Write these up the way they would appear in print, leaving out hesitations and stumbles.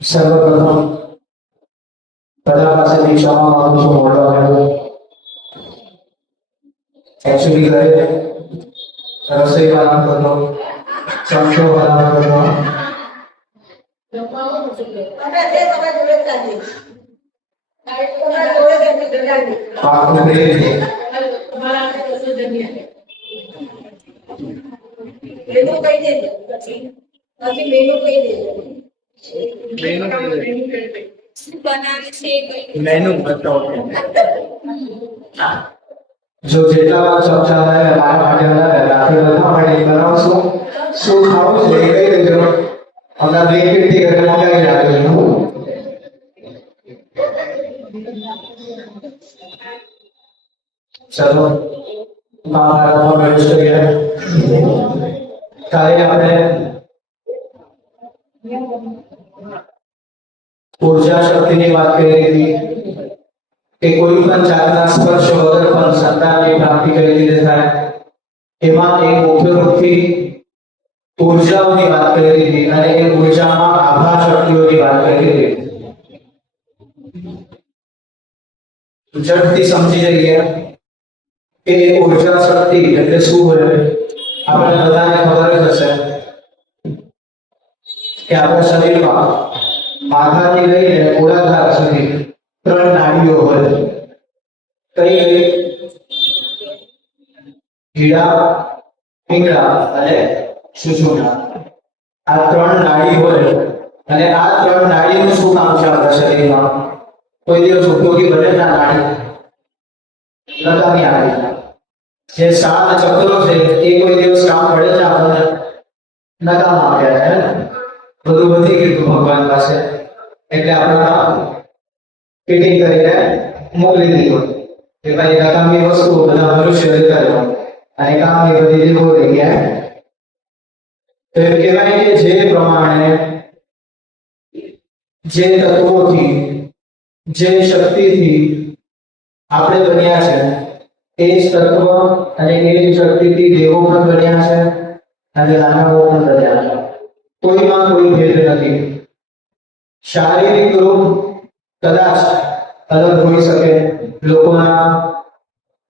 સર્વપ્રથમ બધા પાસેથી ક્ષમા માંગુ છું મોડો આવ્યો. એકચ્યુઅલી ઘરે રસોઈ બનાવતો હતો, ચમચો બનાવતો હતો. પાકું કરી મેનુ બતાવો. જો જેટલા વાર ચમચા લાવે મારા માટે લાવે રાત્રે બધા માટે બનાવશું. શું ખાવું છે એ કહી દેજો. હમણાં બ્લિંકિટથી ઘરે મંગાવી રાખજો. ચલો મહાભારતમાં પ્રવેશ કરીએ. કાલે આપણે ऊर्जा शक्ति की बात कर रही थी कि कोई पण जातना स्पर्श वगर पण संतान की प्राप्ति કરી લીધે થાય. એમાં એક મુખ્ય રૂપથી ઊર્જાઓની વાત કરી હતી અને એ ઊર્જામાં આભા શક્તિઓની વાત કરી હતી. ઝડપથી સમજી જઈએ કે ઊર્જા શક્તિ એટલે શું હોય. આપણે બધાને ખબર જ હશે કે આપણા શરીરમાં માથાથી લઈને ગોળાધાર સુધી 3 નાડીઓ હોય. કઈ કઈ? ગીડા, પિંગળા અને સુષુમ્ના. આ 3 નાડી હોય અને આ 3 નાડીનું શું કામ છે આપણા શરીરમાં? કોઈ દિવસ ઉપયોગી બને ના નાડી? નકામી નાડી. જે 7 ચક્રો છે એ કોઈ દિવસ કામ પડે છે આપણને? નકામા આવ્યા છે. બધું વધી ગયું ભગવાન પાસે એટલે આપણે ફિટિંગ કરીને મોકલી દીધું કે ભાઈ નકામી વસ્તુ બધા મનુષ્ય કરો અને કામની બધી રીતો રહી ગયા. તો એમ કહેવાય કે જે પ્રમાણે જે તત્વોથી જે શક્તિથી આપણે બન્યા છે એ જ તત્વ અને એ જ શક્તિથી દેવો પણ બન્યા છે અને દાનવો પણ બન્યા છે. કોઈમાં કોઈ ભેદ નથી. શારીરિક રૂપ કદાચ અલગ હોઈ શકે લોકોના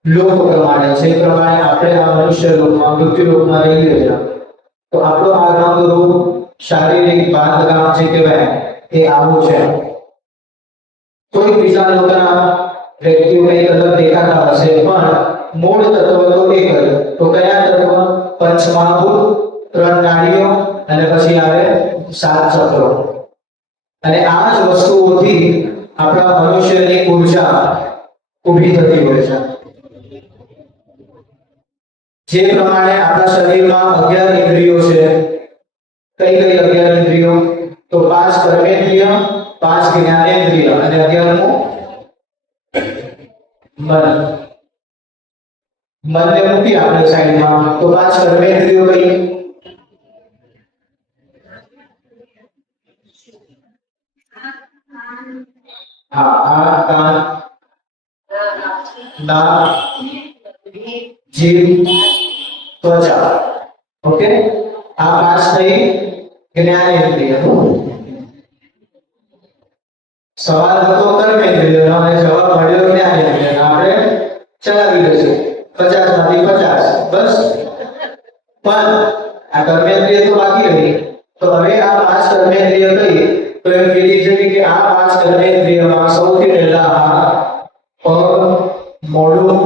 લોક પ્રમાણે. જે પ્રમાણે આપણે આ મનુષ્ય લોકમાં પૃથ્વી લોકમાં રહીએ છીએ તો આપણો આ રંગ રૂપ શારીરિક બાંધકામ જે કહેવાય એ આવું છે. કોઈ બીજા લોકોના વ્યક્તિઓ કંઈક અલગ દેખાતા હશે પણ મૂળ તત્વ તો એક જ. તો કયા તત્વ? પંચમહાભૂત, 3 નાડીઓ અને પછી આવે 7 ચક્રો. અને આ જ વસ્તુઓથી આપણા મનુષ્યની ઊર્જા ઊભી થતી હોય છે. જે પ્રમાણે આપણા શરીરમાં 11 ઇન્દ્રિયો છે. કઈ કઈ 11 ઇન્દ્રિયો? તો 5 કર્મેન્દ્રિય, 5 જ્ઞાનેન્દ્રિય અને 11મું મન. મનને મૂકી આપણે સાઈડમાં તો 5 કર્મેન્દ્રિયો કઈ? આંખ, કાન, નાક, જીભ, ત્વચા. ઓકે, આ 5 થઈ જ્ઞાનેન્દ્રિય. સવાલ હતો કર્મેન્દ્રિયનો અને જવાબ મળ્યો જ્ઞાનેન્દ્રિય. આપણે ચલાવી દઈશું 50 માંથી 50 બસ. પણ આ કર્મેન્દ્રિય તો બાકી રહી. તો હવે આ 5 કર્મેન્દ્રિય કઈ? તો એમ કીધી છે કે આ 5 કર્મેન્દ્રિયમાં સૌથી પહેલા પગ, મોઢું,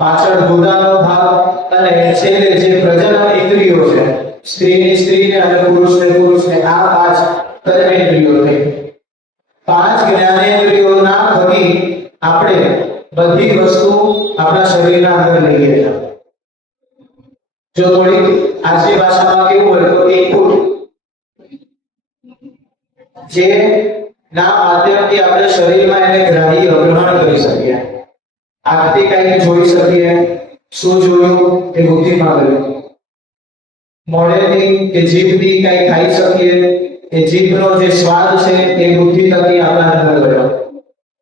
પાછળ ગુદાનો ભાગ અને છેલ્લે જે પ્રજનન ઇન્દ્રિયો છે સ્ત્રીની સ્ત્રીને અને પુરુષને પુરુષને, આ 5 કર્મેન્દ્રિયો થઈ. 5 જ્ઞાનેન્દ્રિયોના થકી આપણે બધી વસ્તુ આપણા શરીરના અંદર લઈએ છીએ. જો થોડી આજની ભાષામાં કેવું હોય તો ઇનપુટ જે ના માધ્યમથી આપણે શરીરમાં એને ગ્રાહ્ય ગ્રહણ કરી શકીએ. આંખથી કંઈક જોઈ શકીએ. શું જોયું? એ બુદ્ધિમાં ગયું. મોઢેથી કે જીભથી કંઈ ખાઈ શકીએ. એ જીભનો જે સ્વાદ છે એ બુદ્ધિ થકી આપણા અંદર ગયો.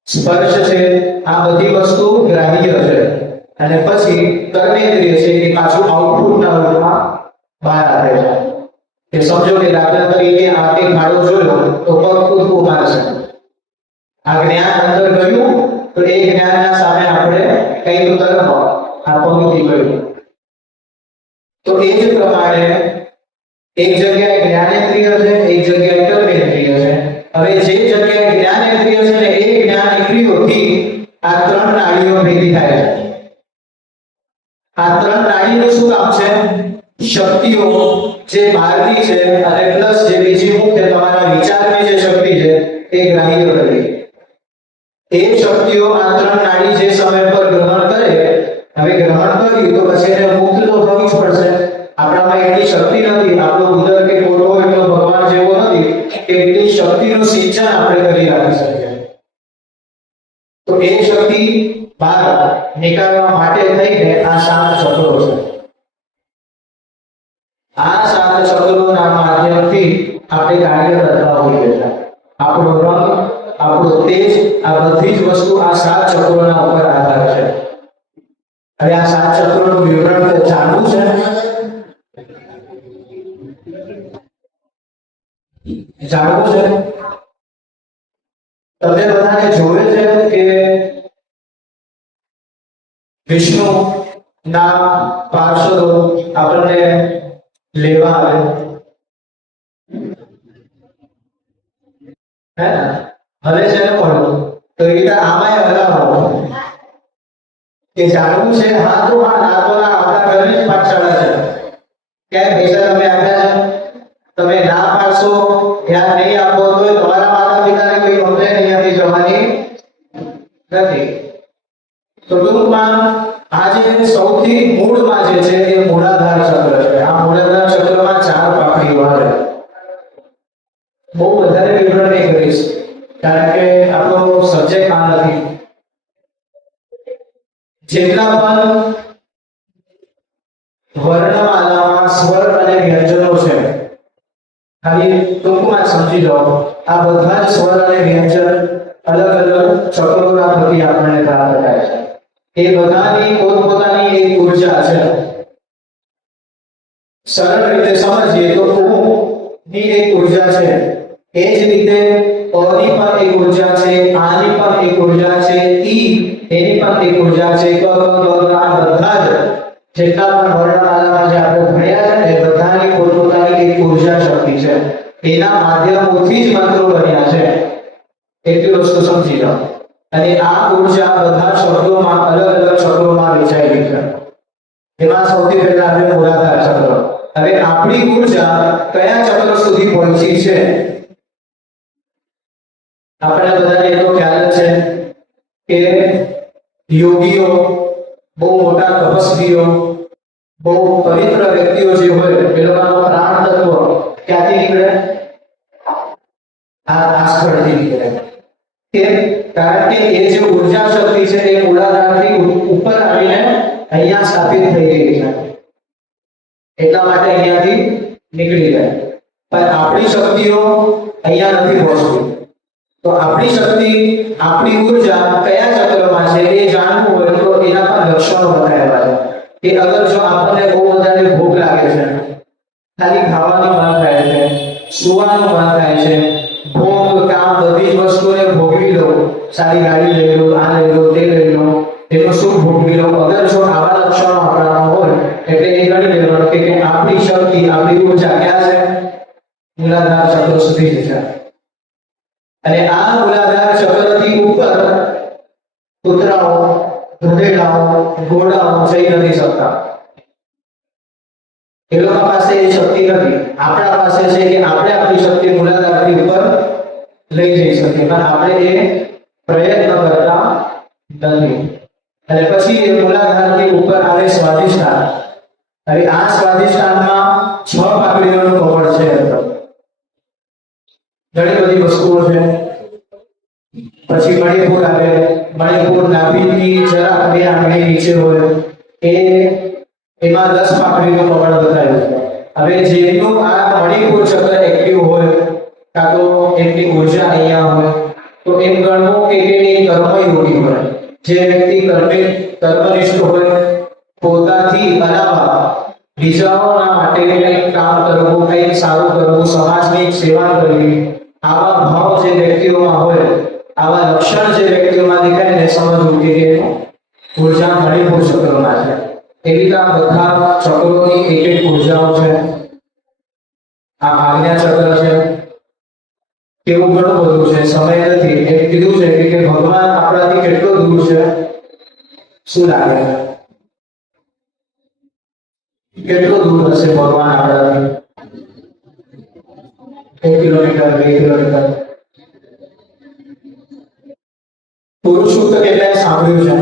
સ્પર્શ છે, આ બધી વસ્તુ ગ્રાહ્ય છે. અને પછી કર્મેન્દ્રિય છે એ પાછું આઉટપુટના રૂપમાં બહાર આવે છે. કે સમજો કે દાખલા તરીકે આપણે ખાડો જોયો તો પગ કૂદકો મારશે, આ જ્ઞાન અંદર ગયું તો એ જ્ઞાનના સામે આપણે કઈ તો તરફ આ પગથી ગયું. તો એ જ પ્રમાણે એક જગ્યાએ જ્ઞાનેન્દ્રિય છે, એક જગ્યાએ કર્મેન્દ્રિય છે. હવે જે જગ્યાએ જ્ઞાનેન્દ્રિય છે ને એ જ્ઞાનેન્દ્રિયોથી આ ત્રણ નાડીઓ ભેગી થાય છે. આ ત્રણ નાડીનું શું કામ છે? શક્તિઓ જે બહારની છે અને પ્લસ જે બીજી મુખ્ય તમારા વિચારની જે શક્તિ છે એ ગ્રાહ્ય કરવી. એ શક્તિઓ આ ત્રણ નાડી જે સમય પર ગ્રહણ કરે, હવે ગ્રહણ કર્યું તો પછી એને મુક્ત તો થવું જ પડશે. આપણામાં એટલી શક્તિ નથી, આપણો ઉદર કે કોટો એટલો ભગવાન જેવો નથી કે એટલી શક્તિનું સિંચન આપણે કરી રાખી શકીએ. તો એ શક્તિ બહાર નીકળવા માટે થઈને આ 7 ચક્રો છે. આ 7 ચક્રોના માધ્યમથી આપણે કાર્ય કરતા હોઈએ છીએ. આપણો રંગ, આપણો તેજ, આ બધી જ વસ્તુ આ 7 ચક્રોના ઉપર આધાર છે. હવે આ 7 ચક્રોનું વિવરણ જાણવું છે? જાણવું છે? તમે બધાને જોવે છે કે વિષ્ણુ ના પાર્ષદો આપણને લેવા આવે, હે ને? હવે છે ને પડો તો એ રીતે આમાંય હલાવો કે જાણવું છે. હા તો હા, ના તો ના, આપણા ઘરની જ પાઠશાળા છે. ક્યાંય પૈસા તમે આપ્યા છે, તમે ના પાડશો, ધ્યાન નહીં આપો તો તમારા માતા પિતાને કોઈ કમ્પ્લેન અહીંયાથી જવાની નથી. તો ટૂંકમાં આજે સૌથી મૂળમાં જે છે એ મૂળાધાર ચક્ર છે. આ મૂળાધાર ચક્રમાં 4 પાપડીઓ આવે. બહુ વધારે વિવરણ નહીં કરીશ કારણ કે આપણો સબ્જેક્ટ આ નથી. જેટલા પણ વર્ણમાલામાં સ્વર અને વ્યંજનો છે, ખાલી ટૂંકમાં સમજી જાઓ, આ બધા જ સ્વર અને વ્યંજન અલગ અલગ ચક્રોના થકી આપણને પ્રાપ્ત થાય છે. એ બધાની પોતપોતાની એક ઉર્જા છે. સરળ રીતે સમજીએ તો ની એક ઉર્જા છે, એ જ રીતે અની પણ એક ઉર્જા છે, આની પણ એક ઉર્જા છે, ઈ એની પણ એક ઉર્જા છે, ક આ બધા જ જેટલા પણ વર્ણમાલામાં જે આપણે ભણ્યા છે એ બધાની પોતપોતાની એક ઉર્જા શક્તિ છે. એના માધ્યમોથી જ મંત્રો બન્યા છે. એટલી વસ્તુ સમજી લો. અને આ ઉર્જા બધા શબ્દોમાં અલગ અલગ ચક્રોમાં વહેંચાયેલી છે. એમાં સૌથી પહેલા આપણે મૂળાધાર ચક્ર. હવે આપણી ઉર્જા કયા ચક્ર સુધી પહોંચી છે? આપણે બધાને એટલો ખ્યાલ છે કે યોગીઓ, બહુ મોટા તપસ્વીઓ, બહુ પવિત્ર વ્યક્તિઓ જે હોય એ લોકોનો પ્રાણ તત્વ ક્યાંથી નીકળે? આ સ્થળથી નીકળે. કારણ કે એ જે ઉર્જા શક્તિ છે એ મૂળાધારથી ઉપર આવીને અહીંયા સ્થાપિત થઈ ગઈ છે, એટલા માટે અહીંયાથી નીકળી જાય. પણ આપણી શક્તિઓ અહીંયા નથી પહોંચતી. તો આપણી શક્તિ, આપણી ઉર્જા કયા ચક્રમાં છે એ જાણવું હોય તો એના પર લક્ષણો બતાવ્યા છે. કે અગર જો આપણને બહુ વધારે ભૂખ લાગે છે, ખાલી ખાવાનું મન થાય છે, સુવાનું મન થાય છે, ભોગ કામ બધી જ વસ્તુને ભોગવી લો, સારી ગાડી લઈ લો, આ લઈ લો, તે લઈ લો, એનું સુખ ભોગવી લો, અગર જો આવા લક્ષણો આપણામાં હોય એટલે એ ગણી લેવાનું કે આપણી શક્તિ, આપણી ઉર્જા ક્યાં છે? મૂળાધાર ચક્ર સુધી છે. અને આ મૂળાધાર ચક્રથી ઉપર કૂતરાઓ, ગધેડાઓ, ઘોડાઓ જઈ નથી શકતા. એ લોકો પાસે એ શક્તિ નથી. આપણા પાસે છે કે આપણે આપણી શક્તિ મૂળાધારથી ઉપર લઈ જઈ શકીએ, પણ આપણે એ પ્રયત્ન કરતા નથી. અને પછી એ મૂળાધારથી ઉપર આવે સ્વાધિષ્ઠાન. હવે આ સ્વાધિષ્ઠાનમાં 6 પાકડીઓનું કવળ છે. ઘણી બધી વસ્તુઓ છે. પછી મણિપુર આવે. મણિપુર નાભીની જરા 2 આંગળી નીચે હોય એમાં 10 પાકડીનું કવળ બતાવ્યું છે. હવે જેનું આ મણિપુર ચક્ર એક્ટિવ હોય, કાં તો એમની ઉર્જા અહીંયા હોય, તો એમ ગણવું કે એ કર્મયોગી હોય. જે વ્યક્તિ કર્મનિષ્ઠ હોય, પોતાથી અલાવા બીજાઓના માટે કંઈક કામ કરવું, કંઈક સારું કરવું, સમાજની સેવા કરવી, આવા ભાવ જે વ્યક્તિઓમાં હોય, આવા લક્ષણ જે વ્યક્તિઓમાં દેખાય ને સમજવું કે ઉર્જા મણિપુર ચક્રમાં છે. એવી રીતે આ બધા ચક્રોની એક એક ઉર્જાઓ છે. આ આજ્ઞા ચક્ર છે, કેવું ઘણું બધું છે, સમય નથી. એક કીધું છે કે ભગવાન આપણાથી કેટલો દૂર છે, શું લાગે? કેટલો દૂર હશે ભગવાન આપણાથી? 1 કિલોમીટર, 2 કિલોમીટર? પુરુષ સૂક્ત કેટલાય સાંભળ્યું છે?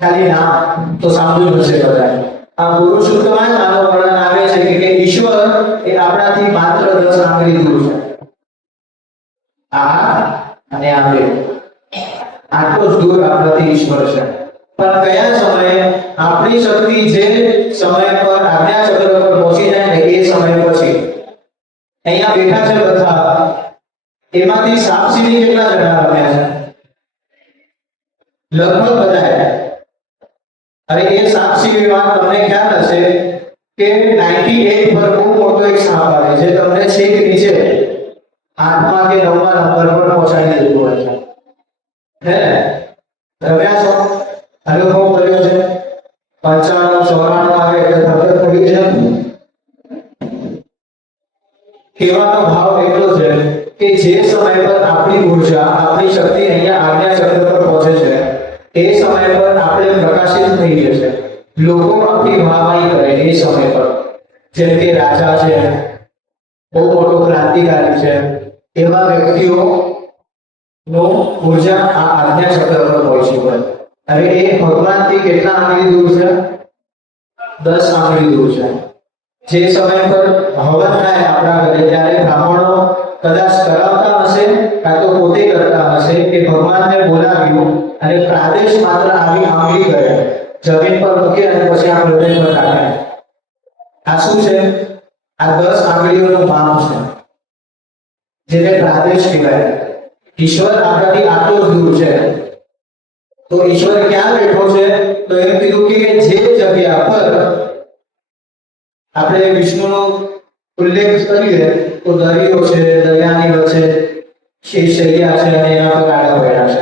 ખાલી નામ તો સાંભળ્યું હશે બધાએ. આ પુરુષ સૂક્તમાં જ આનો વર્ણન આવે છે કે ઈશ્વર એ આપણાથી માત્ર 10 આંગળી દૂર છે. આ અને આ બે, આટલો જ દૂર આપણાથી ઈશ્વર છે. પણ કયા સમયે આપણી શક્તિ જે સમય પર આજ્ઞા ચક્ર પર પહોંચી જાય ને એ સમય પછી અહીંયા બેઠા છે બધા, એમાંથી સાપ સીડી કેટલા જણા રમ્યા છે? લગભગ બધા. અરે એ સાપ સીડીમાં તમને ખ્યાલ હશે કે 98 પર બહુ મોટો એક સાપ આવે જે તમને છેક નીચે 8મા કે 9મા નંબર પર પહોંચાડી દેતું હોય છે. હે રમ્યા છો? અનુભવ કર્યો છે? 95 94 આવે એટલે ખબર પડી છે. કહેવાનો ભાવ એટલો છે કે જે સમય પર આપણી ઉર્જા, આપણી શક્તિ અહીંયા આજ્ઞા ચક્ર પર પહોંચે છે એ સમય પર આપણે પ્રકાશિત થઈ જશે. લોકો આપણી વાહવાહી કરે એ સમય પર. જેમ કે રાજા છે, બહુ મોટો ક્રાંતિકારી છે, એવા વ્યક્તિઓ નો ઉર્જા આ આજ્ઞા ચક્ર પર પહોંચી હોય. હવે એ ભગવાનથી કેટલા આંગળી દૂર છે? 10 આંગળી દૂર છે. જે સમય પર હવન થાય આપણા ઘરે, ત્યારે બ્રાહ્મણો કદાચ કરાવતા હશે કાં તો પોતે કરતા હશે કે ભગવાનને બોલાવ્યું અને પ્રાદેશ માત્ર આવી આંગળી કરે, જમીન પર મૂકે અને પછી આ હૃદય પર રાખે. આ શું છે? આ 10 આંગળીઓનું માપ છે, જેને પ્રાદેશ કહેવાય. ઈશ્વર આપણાથી આટલો જ દૂર છે. તો ઈશ્વર ક્યાં બેઠો છે? તો એમ કીધું કે જે જગ્યા પર આપણે વિષ્ણુનો ઉલ્લેખ કરીએ તો દરિયો છે, દરિયાની વચ્ચે શૈયા છે અને એના પર આડા પડ્યા છે.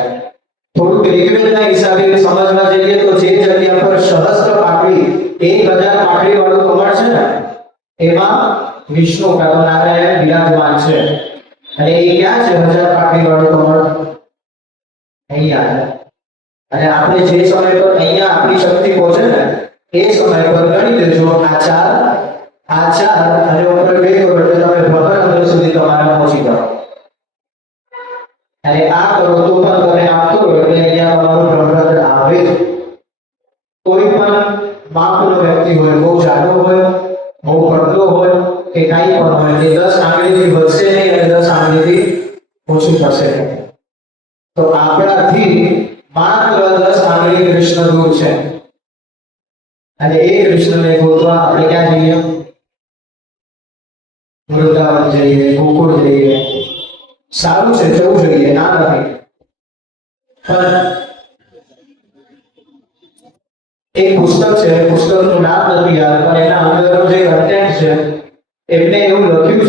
થોડુંક ઋગ્વેદના હિસાબે સમજવા જઈએ તો જે જગ્યા પર સહસ્ત્ર પાકડી, 1000 પાકડી વાળું કમળ છે ને, એમાં વિષ્ણુ કાં તો નારાયણ બિરાજમાન છે. અને એ ક્યાં છે 1000 પાકડી વાળું કમળ? અહીંયા છે. અને આપણે જે સમય પર અહીંયા આપણી શક્તિ પહોંચે ને એ સમય પર ગણી દેજો આ ચાર અને ઉપર 2 કરો એટલે તમે ભગવાન અંદર સુધી તમારે પહોંચી જાઓ. અને આ કરો તો પણ તમે આમ કરો એટલે અહીંયા તમારું બ્રહ્માંડ આવે જ. કોઈ પણ માપનો વ્યક્તિ હોય, બહુ જાડો હોય, બહુ પડતો હોય કે કાંઈ પણ હોય, એ 10 આંગળીથી વધશે નહીં અને 10 આંગળીથી ઓછું થશે. તો આપણાથી માત્ર 10 આંગળી કૃષ્ણ દૂર છે. અને એ કૃષ્ણને ગોતવા આપણે ક્યાં જઈએ? વૃંદાવન જઈએ, ગોકુળ જઈએ. સારું છે, જવું જોઈએ, ના નથી. પણ એક પુસ્તક છે, પુસ્તકનું નામ નથી યાદ, પણ એના અંદરનો જે કન્ટેન્ટ છે એમને એવું લખ્યું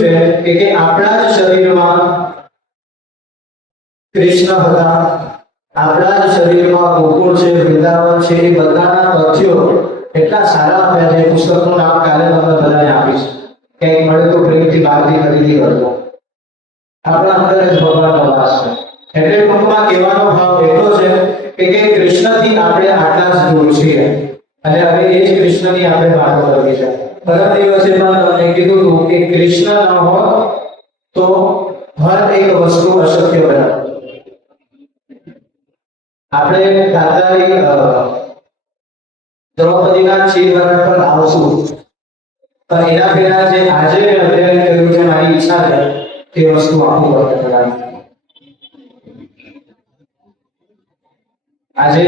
છે કે આપણા જ શરીરમાં કૃષ્ણ હતા, આપણા જ શરીરમાં ગોકુળ છે, વૃંદાવન છે. એ બધાના તથ્યો એટલા સારા આપ્યા છે. પુસ્તકનું નામ કાલે તમને બધાને આપીશ. કંઈક મળે તો પ્રેમથી બહારથી ખરીદી કરજો. આપણા અંદર જ ભગવાનનો વાસ છે. એટલે ટૂંકમાં કહેવાનો ભાવ એટલો છે કે કૃષ્ણથી આપણે આટલા જ દૂર છીએ. અને હવે એ જ કૃષ્ણની આપણે વાતો કરવી છે. પરમ દિવસે પણ તમને કીધું હતું કે કૃષ્ણ ન હોત તો હર એક વસ્તુ અશક્ય બને. આપણે દાદાની દ્રૌપદીના ચીરહરણ પર આવશું, પણ એના પહેલા જે આજે મેં અધ્યયન કર્યું છે, મારી ઈચ્છા છે તે વસ્તુ આખું વર્ણન કરાવી. આજે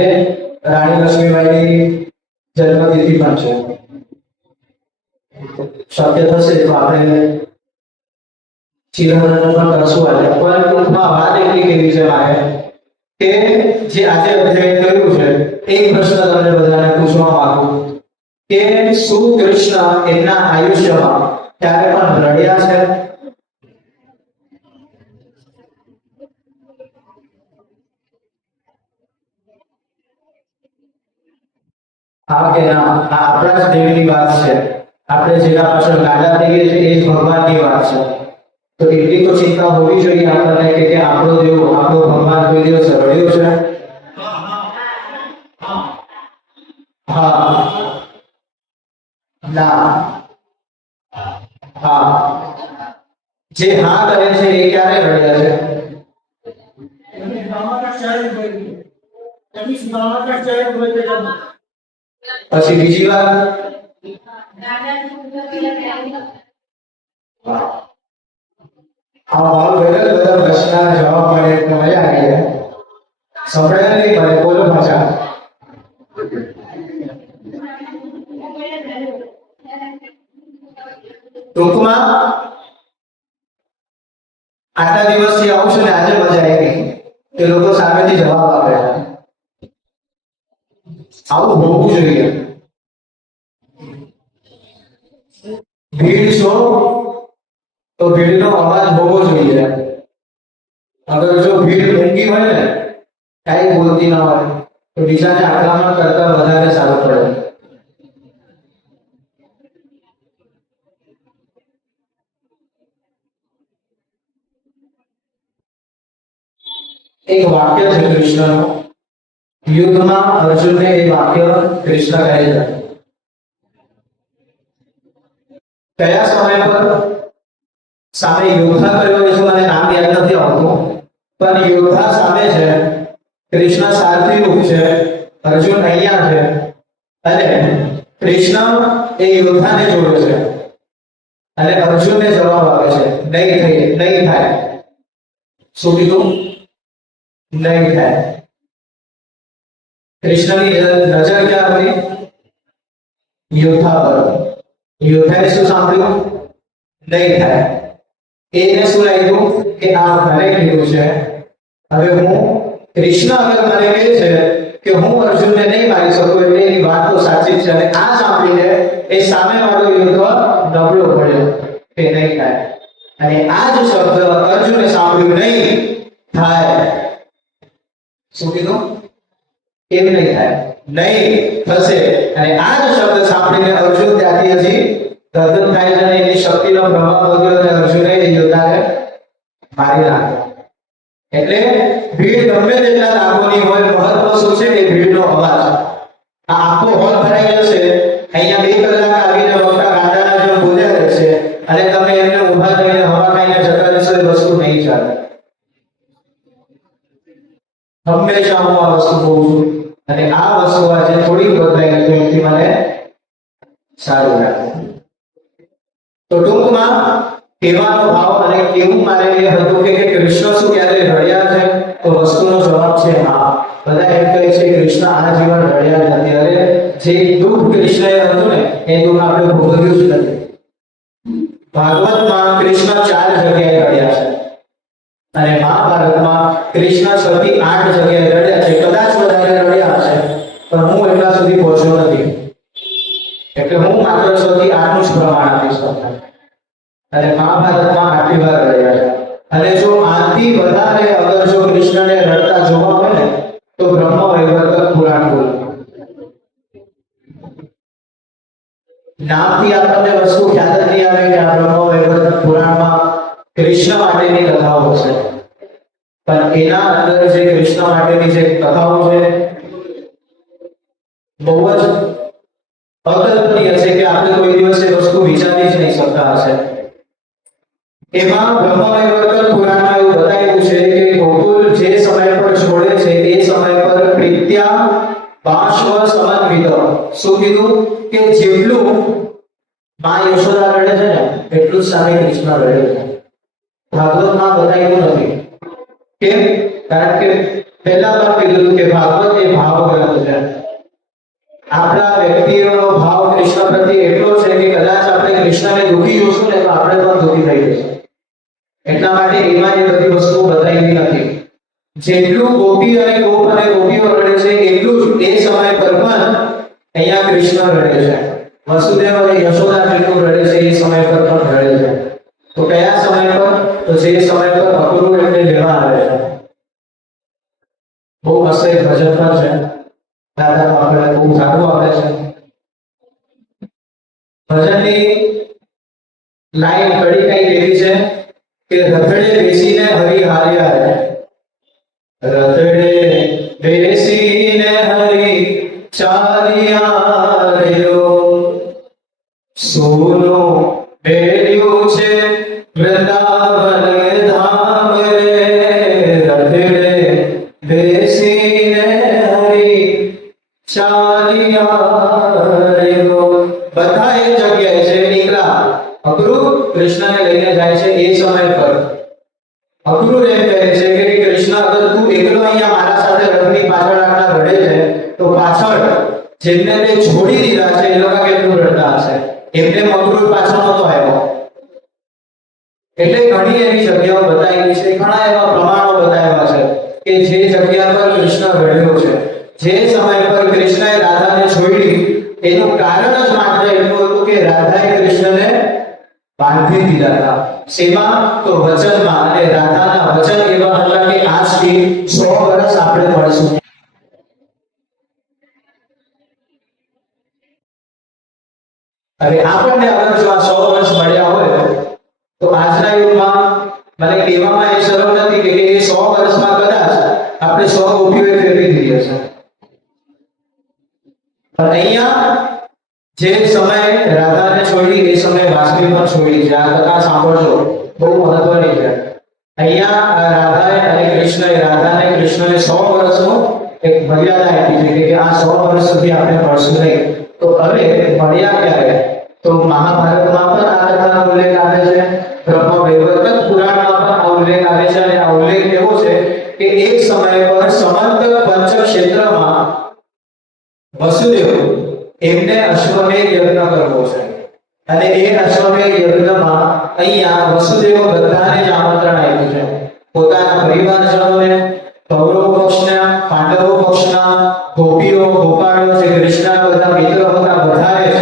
રાણી લક્ષ્મીબાઈની જન્મતિથિ પણ છે. શક્ય થશે તો આપણે ચિરહરણ પણ કરશું આજે. પણ ટૂંકમાં વાત એટલી કેવી છે મારે કે જે આજે અધ્યયન કર્યું છે એક પ્રશ્ન તમને બધાને પૂછવા માંગુ કે શું કૃષ્ણ એમના આયુષ્યમાં ત્યારે પણ રડ્યા છે? હા કે ના? આ આપણા જ દેવની વાત છે. આપણે જેના પાછળ ગાડા થઈ ગયા છે એ જ ભગવાનની વાત છે. તો એટલી તો ચિંતા હોવી જોઈએ આપણને કે આપણો દેવ, આપણો ભગવાન કોઈ દિવસ રડ્યો છે? હા, ના, હા. જે હા કરે છે એ ક્યારે રડ્યા છે? પછી બીજી વાર? આ મારો પહેલા બધા પ્રશ્નના જવાબ મળે એટલે મજા આવી જાય. સંભળાય નહીં મને, બોલો પાછા. ટૂંકમાં આટલા દિવસથી આવું છું ને આજે મજા આવી ગઈ કે લોકો સામેથી જવાબ આપે. આવું હોવું જોઈએ. ભીડ છો તો ભીડનો અવાજ હોવો જોઈએ. અગર જો ભીડ ઊંઘી હોય ને, કાંઈ બોલતી ના હોય, તો બીજાને આક્રમણ કરતા વધારે સારું પડે. એક વાક્ય છે કૃષ્ણનું. યુદ્ધમાં અર્જુનને એ વાક્ય કૃષ્ણ કહે છે. કયા સમય પર સામે યોદ્ધા કયો છે મને નામ યાદ નથી આવતું, પણ યોદ્ધા સામે છે, કૃષ્ણ સારથી રૂપ છે, અર્જુન અહીંયા છે, અને કૃષ્ણ એ યોદ્ધાને જોડે છે અને અર્જુનને જવાબ આપે છે નહીં થાય. શું કીધું? નહીં થાય. કૃષ્ણની નજર ક્યાં હતી? યોદ્ધા પર. યોદ્ધાએ શું સાંભળ્યું? નહીં થાય. એને શું લાગ્યું કે આ મને કીધું છે, હવે હું કૃષ્ણ અગર મને કહે છે કે હું અર્જુનને નહીં મારી શકું એટલે એની વાત તો સાચી છે. અને આ સાંભળીને એ સામેવાળો યોદ્ધા નબળો પડ્યો કે નહીં થાય. અને આ જ શબ્દ અર્જુને સાંભળ્યું, નહીં થાય. શું કીધું? કેમ નહીં થાય? નહીં થશે. અને આ જ શબ્દ સાંભળીને અર્જુન ત્યાંથી હજી ગર્દન થાય છે અને એની શક્તિનો પ્રભાવ વધ્યો અને અર્જુને એ યોદ્ધાને મારી નાખ્યો. એટલે ભીડ ગમે તેટલા લાખોની હોય, મહત્વ શું છે? એ ભીડનો અવાજ. આ આખો હોલ ભરાઈ જશે, અહીંયા 2 કલાક આવીને વખતા ગાંડાના જેમ બોલ્યા રહેશે અને તમે એમને ઊભા થઈને હવા ખાઈને જતા રહેશો, એ વસ્તુ નહીં ચાલે. હંમેશા હું આ વસ્તુ કહું છું અને આ વસ્તુ આજે થોડી બદલાઈ ગઈ એથી મને સારું લાગે. તો ટૂંકમાં કહેવાનો ભાવ અને કેવું મારે એ હતું કે કૃષ્ણ શું ક્યારે રડ્યા છે? તો વસ્તુનો જવાબ છે હા. બધા એમ કહે છે કૃષ્ણ આ જીવન રડ્યા નથી. અરે જે દુઃખ કૃષ્ણએ હતું ને એ દુઃખ આપણે ભોગવ્યું જ નથી. ભાગવતમાં કૃષ્ણ 4 જગ્યાએ રડ્યા છે અને મહાભારતમાં કૃષ્ણ 6 થી 8 જગ્યાએ રડ્યા છે. કદાચ વધારે રડ્યા હશે પણ હું એટલા સુધી પહોંચ્યો નથી, એટલે હું માત્ર 6 થી 8 નું જ પ્રમાણ આપીશ તમને. અને મહાભારતમાં આટલી વાર રડ્યા છે. અને જો આથી વધારે અગર જો કૃષ્ણને રડતા જોવા હોય ને તો બ્રહ્મ વૈવર્તક પુરાણ બોલો. નામથી આપણને વસ્તુ ખ્યાલ જ નહીં આવે કે આ બ્રહ્મ વૈવર્તક પુરાણમાં કૃષ્ણ માટેની કથાઓ છે, પણ એના અંદર જે કૃષ્ણ માટેની જે કથાઓ છે બહુ જ અકલ્પનીય છે કે આપણે કોઈ દિવસ એ વસ્તુ વિચારી જ નહીં શકતા હશે. એમાં બ્રહ્મ વૈવર્તક પુરાણમાં એવું બતાવ્યું છે કે ગોકુલ જે સમય પર છોડે છે એ સમય પર પ્રીત્યા બાષ્પ સમન્વિત. શું કીધું? કે જેટલું માં યશોદા રડે છે ને એટલું જ સામે કૃષ્ણ રડે છે. ભાગવતમાં બતાવ્યું નથી. કેમ? કારણ કે પહેલા પણ કીધું કે ભાગવત એ ભાવ ગ્રંથ છે. આપણા વ્યક્તિનો ભાવ કૃષ્ણ પ્રત્યે એટલો છે કે કદાચ આપણે કૃષ્ણને દુઃખી જોશું ને તો આપણે પણ દુઃખી થઈ જશું. એટલા માટે એમાં એ બધી વસ્તુઓ બતાવી નથી. જેટલું ગોપી અને ગોપ અને ગોપીઓ રડે છે એટલું જ એ સમય પર પણ અહીંયા કૃષ્ણ રડે છે. વસુદેવ અને યશોદા કેટલું રડે છે એ સમય પર પણ રડે છે. તો કયા સમય પર? તો જે સમય પર અક્રૂર એમને લેવા આવે છે. બહુ મસ્ત એક ભજન પણ છે, દાદા તો આપણે બહુ સારું આવે છે. ભજનની લાઈન કડી કઈ એવી છે કે રથડે બેસીને હરી હાર્યા રે, રથડે બેસીને હરી ચાલ્યા રહ્યો, સોનું બેડ્યું છે વૃંદાવન ધામ રે, રથડે બેસીને હરી ચાલ્યા રહ્યો. બધા એક જગ્યાએ છે નીકળા. અક્રૂર કૃષ્ણને લઈને જાય છે. એ સમય પર અક્રૂર એમ કહે છે કે કૃષ્ણ, અગર તું એકલો અહીંયા મારા સાથે રથની પાછળ આટલા રડે છે તો પાછળ જેમને તે છોડી દીધા છે એ લોકો કેટલું રડતા હશે. એમને અક્રૂર પાછળ નહોતો આવ્યો. એટલે ઘણી એવી જગ્યાઓ બતાવી છે, ઘણા એવા પ્રમાણો બતાવ્યા છે કે જે જગ્યા પર કૃષ્ણ રડ્યો છે, જે સમય પર કૃષ્ણએ રાધાને છોડી, એનું કારણ જ માત્ર એટલું હતું કે રાધાએ કૃષ્ણને બાંધી દીધા હતા. શેમાં? તો વચનમાં. અને રાધાના વચન એવા હતા કે આજથી 100 વર્ષ આપણે મળશું. હવે આપણને અગર જો આ 100 વર્ષ મળ્યા હોય તો આજના યુગમાં મને કહેવામાં એ શરમ નથી કે એ 100 વર્ષમાં કદાચ આપણે 100 ગોપીઓએ ફેરવી દીધી હશે. પણ અહીંયા જે સમય રાધાને છોડી એ સમય વાસુદેવ પણ છોડી છે. આ કથા સાંભળજો, બહુ મહત્વની છે. અહીંયા રાધાએ અને કૃષ્ણએ 100 વર્ષનો એક મર્યાદા આપી છે કે આ 100 વર્ષ સુધી આપણે મળશું નહીં. તો હવે મળ્યા ક્યારે? તો મહાભારતમાં પણ આ કથાનો ઉલ્લેખ આવે છે, બ્રહ્મ વૈવર્ત પુરાણમાં પણ આ ઉલ્લેખ આવે છે. અને આ ઉલ્લેખ એવો છે કે એક સમય પર સમગ્ર પંચક્ષેત્રમાં વસુદેવ એમને અશ્વમેધ યજ્ઞ કરવો છે. અને એ અશ્વમેધ યજ્ઞમાં અહીંયા વસુદેવ બધાને જ આમંત્રણ આપ્યું છે. પોતાના પરિવારજનોને, કૌરવ પક્ષના, પાંડવ પક્ષના, ગોપીઓ, ગોપાળો, જે કૃષ્ણના બધા મિત્રો હતા બધાએ જ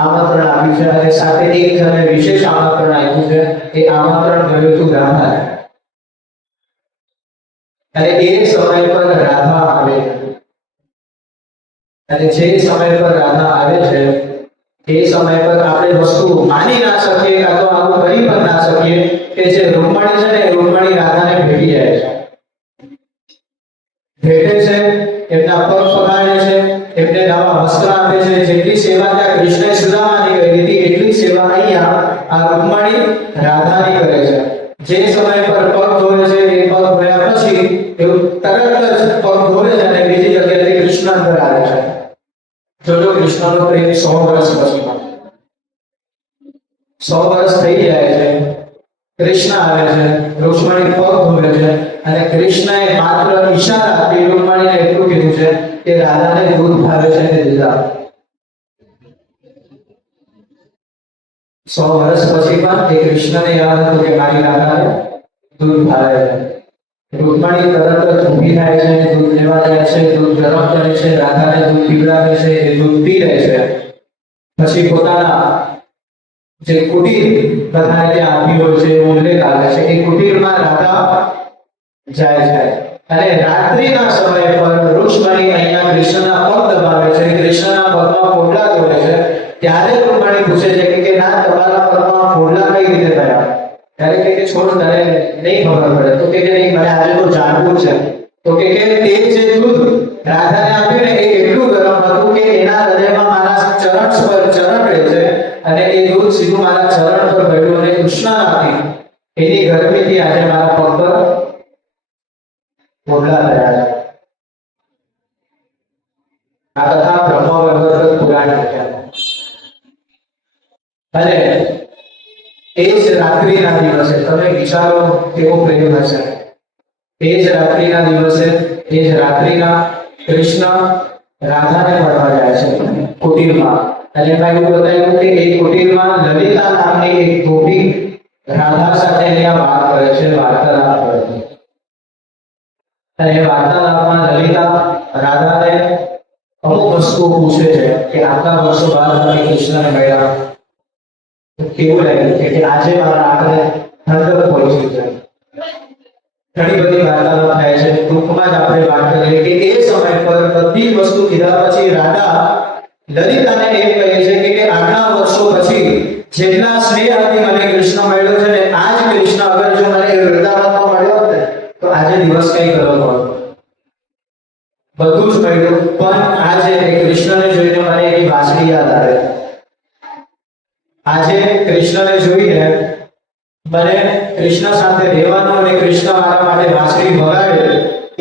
આમંત્રણ આપ્યું છે. અને સાથે એક જણે વિશેષ આમંત્રણ આપ્યું છે. એ આમંત્રણ ગયું હતું રાધા. અને એ સમય પર રાધા આવે છે. અને જે સમય પર રાધા આવે છે એ સમય પર આપણે વસ્તુ માની ના શકીએ, કાં તો આવું કરી પણ ના શકીએ કે જે રૂકમણી છે ને, રૂકમણી રાધાને ભેટી જાય છે, ભેટે છે, એમના પગ પકડાડે છે, એમને નવા વસ્ત્ર આપે છે. જેટલી સેવા ત્યાં કૃષ્ણએ સુદામાની કરી હતી એટલી સેવા અહીંયા આ રૂકમણી રાધાની કરે છે. જે સમય પર પગ ધોવે છે એ પગ ધોયા પછી એવું તરત જ પગ ધોવે છે અને બીજી જગ્યાએથી કૃષ્ણ અંદર આવે છે. જોજો કૃષ્ણનો પ્રેમ 100 વર્ષ પછી 100 વર્ષ થઈ જાય છે. કૃષ્ણ આવે છે, રૂક્ષ્મણી પગ ધોવે છે અને કૃષ્ણએ માત્ર ઈશારાથી રૂક્ષ્મણીને એટલું કીધું છે કે રાધાને દૂધ ભાવે છે તે દીધા. 100 વર્ષ પછી પણ એ કૃષ્ણને યાદ હતું કે મારી રાધાને દૂધ ભાવે છે. રૂક્ષ્મણી તરત જ ઊભી થાય છે, દૂધ લેવા જાય છે, દૂધ ગરમ કરે છે, રાધાને દૂધ પીવડાવે છે, એ દૂધ પી લે છે. પછી પોતાના જે કુટીર બધાને ત્યાં આપી હોય છે એ ઉલ્લેખ આવે છે. એ કુટીરમાં રાધા જાય છે અને રાત્રિના સમય પર રૂક્ષ્મણી અહીંયા કૃષ્ણના પગ દબાવે છે, કૃષ્ણના પગમાં ફોડલા તોડે છે. ત્યારે રૂક્ષ્મણી પૂછે છે કે ના, તમારા પગમાં ફોડલા કઈ રીતે થયા? ત્યારે કે છોડ, તને નહીં ખબર પડે. તો કે નહીં, મને આજે તો જાણવું છે. તો કે તે જે દૂધ રાધાને આપ્યું ને એ એટલું ગરમ હતું કે એના હૃદયમાં મારા ચરણ રહે છે અને એ દૂધ સીધું મારા ચરણ પર ગયું અને કૃષ્ણનાથી એની ગરમીથી આજે મારા પગ પર ફોડલા થયા છે. આ કથા બ્રહ્મ વૈવર્ત પુરાણ છે. અને એ જ રાત્રિના દિવસે તમે વિચારો કેવો પ્રેમ હશે. એ જ રાત્રિના દિવસે, એ જ રાત્રિના કૃષ્ણ રાધાને મળવા જાય છે કુટીરમાં. અને એમાં એવું બતાવ્યું કે એ કુટીરમાં લલિતા નામની એક ગોપી રાધા સાથે અહીંયા વાત કરે છે, વાર્તાલાપ કરે છે. અને વાર્તાલાપમાં લલિતા રાધાને અમુક વસ્તુઓ પૂછે છે કે આટલા વર્ષો બાદ મને કૃષ્ણને મળ્યા તો કેવું લાગ્યું કે આજે મારા આંખને ઠંડક પહોંચી છે. ઘણી બધી વાર્તાઓ થાય છે. ટૂંકમાં જ આપણે વાત કરીએ કે એ સમય પર બધી વસ્તુ કીધા પછી રાધા લલિતાને એમ કહે છે કે આટલા વર્ષો પછી જેટલા સ્નેહથી મને કૃષ્ણ મળ્યો છે ને આ જ કૃષ્ણ અગર જો મને વૃંદાવનમાં મળ્યો હોત ને તો આજે દિવસ કઈ કરવો હોત. બધું જ મળ્યું પણ આજે કૃષ્ણને જોઈને મને એની વાંસળી યાદ આવે. આજે કૃષ્ણને જોઈને મને કૃષ્ણ સાથે રહેવાનું અને કૃષ્ણ મારા માટે વાંસળી વગાડે